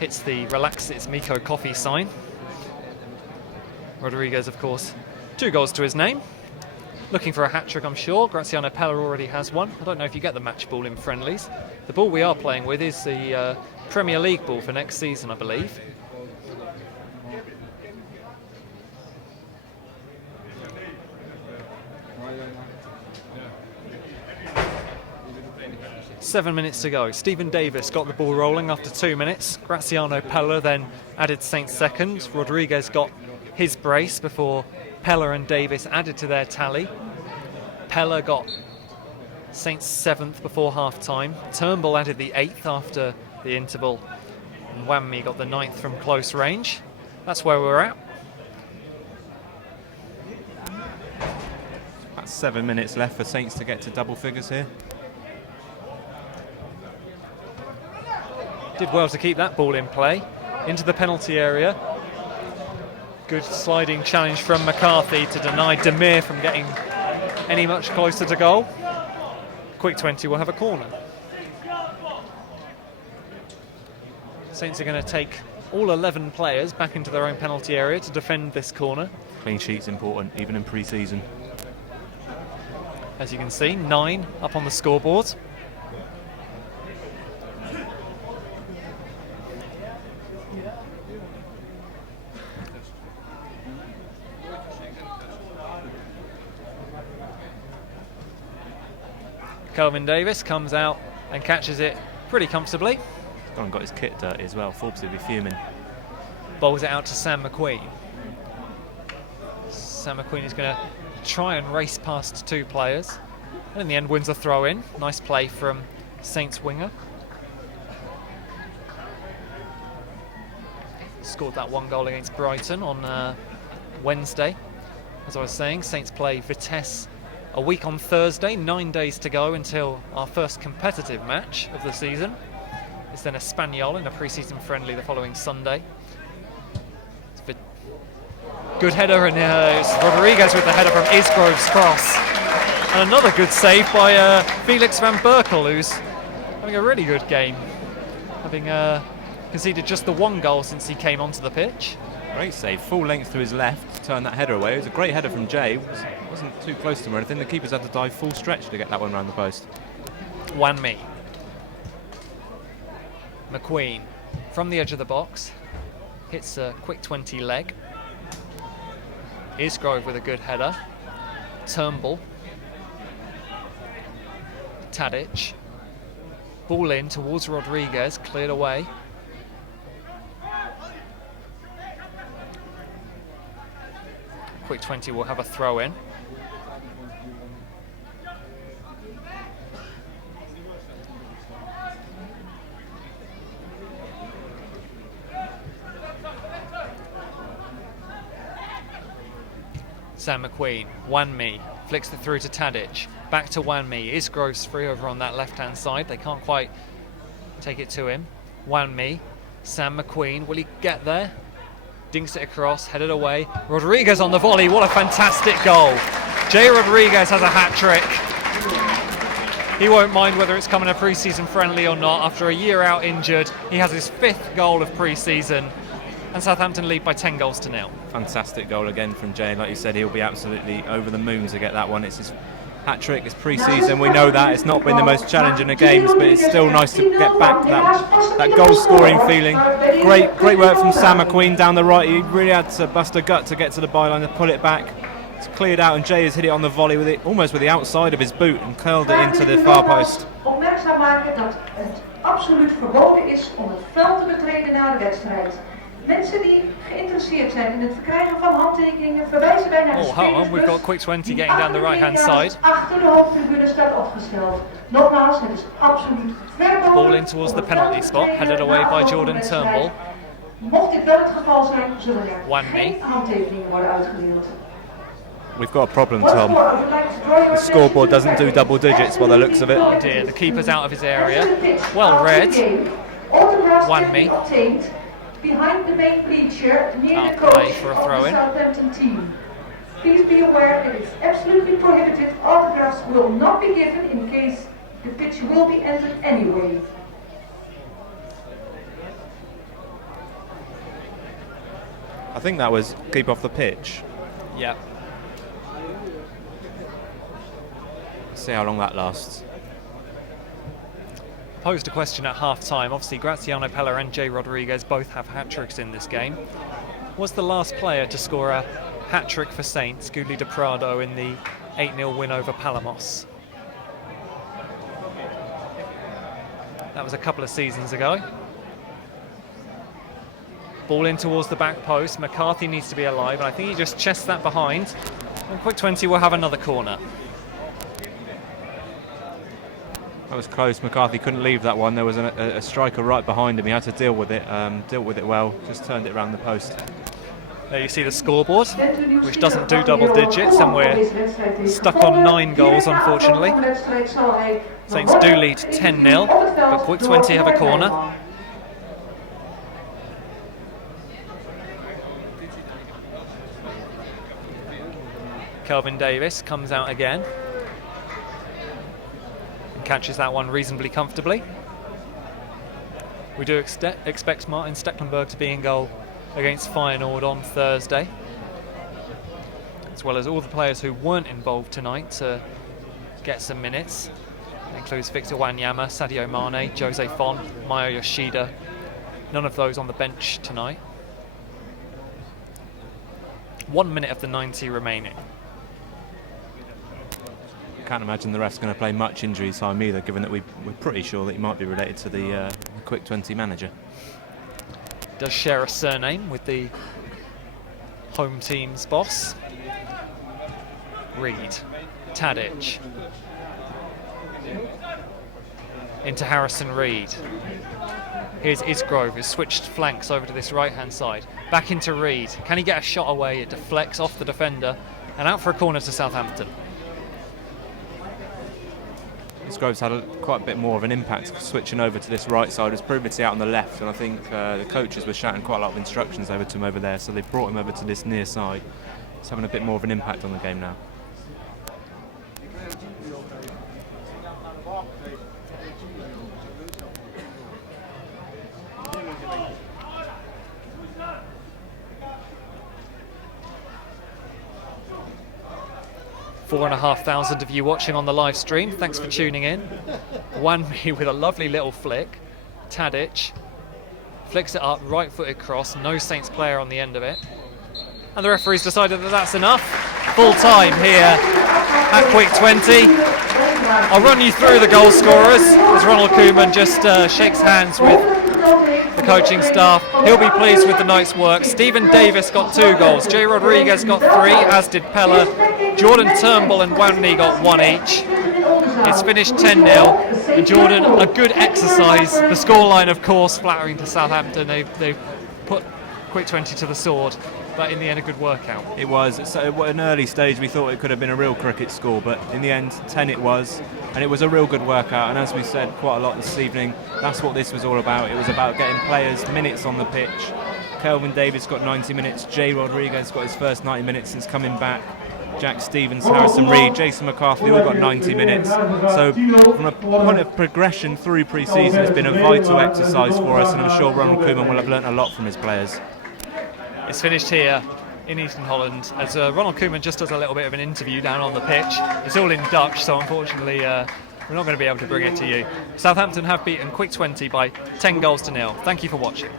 Hits the Relax It's Miko coffee sign. Rodriguez, of course, 2 goals to his name. Looking for a hat-trick, I'm sure. Graziano Pella already has one. I don't know if you get the match ball in friendlies. The ball we are playing with is the Premier League ball for next season, I believe. Seven minutes to go. Stephen Davis got the ball rolling after 2 minutes. Graziano Pella then added Saints second. Rodriguez got his brace before Pella and Davis added to their tally. Pella got Saints 7th before half-time. Turnbull added the 8th after the interval. And Whammy got the 9th from close range. That's where we're at. About 7 minutes left for Saints to get to double figures here. Did well to keep that ball in play. Into the penalty area. Good sliding challenge from McCarthy to deny Demir from getting any much closer to goal. Quick 20 will have a corner. Saints are going to take all 11 players back into their own penalty area to defend this corner. Clean sheet's important, even in pre-season. As you can see, 9 up on the scoreboard. Kelvin Davis comes out and catches it pretty comfortably. Gone and got his kit dirty as well. Forbes would be fuming. Bowls it out to Sam McQueen. Sam McQueen is going to try and race past 2 players. And in the end wins a throw in. Nice play from Saints winger. Scored that 1 goal against Brighton on Wednesday. As I was saying, Saints play Vitesse a week on Thursday, 9 days to go until our first competitive match of the season. It's then Espanyol in a pre-season friendly the following Sunday. Good header, and it's Rodriguez with the header from Isgrove's cross. And another good save by Felix van Berkel, who's having a really good game, having conceded just the one goal since he came onto the pitch. Great save, full length to his left to turn that header away. It was a great header from Jay. Wasn't too close to him or anything. The keeper's had to dive full stretch to get that one around the post. Wanmi. McQueen from the edge of the box hits a quick 20 leg. Isgrove with a good header. Turnbull. Tadic. Ball in towards Rodriguez, cleared away. Quick 20 will have a throw in. Sam McQueen, Wanmi, flicks it through to Tadic, back to Wanmi. Isgrove's free over on that left-hand side. They can't quite take it to him. Wanmi, Sam McQueen, will he get there? Dinks it across, headed away. Rodriguez on the volley, what a fantastic goal. Jay Rodriguez has a hat-trick. He won't mind whether it's coming a pre-season friendly or not. After a year out injured, he has his 5th goal of pre-season. And Southampton lead by 10 goals to 0. Fantastic goal again from Jay. Like you said, he'll be absolutely over the moon to get that one. It's his hat-trick. It's pre-season. We know that. It's not been the most challenging of games, but it's still nice to get back that goal-scoring feeling. Great work from Sam McQueen down the right. He really had to bust a gut to get to the byline and pull it back. It's cleared out, and Jay has hit it on the volley with it almost with the outside of his boot and curled it into the far post. Opmerkzaam maken dat het absoluut verboden is om het veld te betreden na de wedstrijd. Mensen die geïnteresseerd zijn in het verkrijgen van handtekeningen verwijzen wij naar de spelersbus. We've got quick 20 getting down the right-hand side. Achter de hoofdtribune staat opgesteld. Nogmaals, het is absoluut verboden. Ball in towards the penalty spot, headed away by Jordan Turnbull. Mocht dit wel het geval zijn, zullen er Wanmi. geen handtekeningen worden uitgedeeld. We've got a problem, Tom. The scoreboard doesn't do double digits by the looks of it. Oh dear, the keeper's out of his area. Well read. Wanmi. Behind the main bleacher, near the Play coach for a of throw the in. Southampton team. Please be aware that it's absolutely prohibited. Autographs will not be given in case the pitch will be entered anyway. I think that was keep off the pitch. Yeah. See how long that lasts. Posed a question at half-time. Obviously, Graziano Pella and Jay Rodriguez both have hat-tricks in this game. Was the last player to score a hat-trick for Saints, Gulli de Prado, in the 8-0 win over Palamos. That was a couple of seasons ago. Ball in towards the back post. McCarthy needs to be alive, and I think he just chests that behind. And quick 20 will have another corner. That was close. McCarthy couldn't leave that one. There was a striker right behind him. He had to deal with it. Dealt with it well. Just turned it around the post. There you see the scoreboard, which doesn't do double digits, and we're stuck on 9 goals, unfortunately. Saints do lead 10-0, but quick 20 have a corner. Kelvin Davis comes out again. Catches that one reasonably comfortably. We do expect Martin Stecklenburg to be in goal against Feyenoord on Thursday, as well as all the players who weren't involved tonight to get some minutes. That includes Victor Wanyama, Sadio Mane, Jose Fon, Mayo Yoshida. None of those on the bench tonight. 1 minute of the 90 remaining. Can't imagine the ref's going to play much injury time either, given that we're pretty sure that he might be related to the quick 20 manager. Does share a surname with the home team's boss. Reed, Tadic. Into Harrison Reed. Here's Isgrove, who's switched flanks over to this right-hand side. Back into Reed. Can he get a shot away? It deflects off the defender and out for a corner to Southampton. Groves had quite a bit more of an impact switching over to this right side. It was previously out on the left, and I think the coaches were shouting quite a lot of instructions over to him over there, so they brought him over to this near side. It's having a bit more of an impact on the game now. 4,500 of you watching on the live stream. Thanks for tuning in. Wanmi with a lovely little flick. Tadic flicks it up, right-footed cross. No Saints player on the end of it. And the referee's decided that that's enough. Full time here at Quick 20. I'll run you through the goal scorers as Ronald Koeman just shakes hands with the coaching staff. He'll be pleased with the night's work. Stephen Davis got 2 goals. Jay Rodriguez got 3, as did Pella. Jordan Turnbull and Wanmi got 1 each. It's finished 10-0. And Jordan, a good exercise. The scoreline, of course, flattering to Southampton. They've put Quick 20 to the sword. But in the end, a good workout. It was. So at an early stage, we thought it could have been a real cricket score, but in the end, 10 it was, and it was a real good workout. And as we said quite a lot this evening, that's what this was all about. It was about getting players minutes on the pitch. Kelvin Davis got 90 minutes. Jay Rodriguez got his first 90 minutes since coming back. Jack Stevens, Harrison Reed, Jason McCarthy all got 90 minutes. So from a point of progression through pre-season, it's been a vital exercise for us, and I'm sure Ronald Koeman will have learnt a lot from his players. It's finished here in Eastern Holland as Ronald Koeman just does a little bit of an interview down on the pitch. It's all in Dutch, so unfortunately we're not going to be able to bring it to you. Southampton have beaten Quick 20 by 10 goals to 0. Thank you for watching.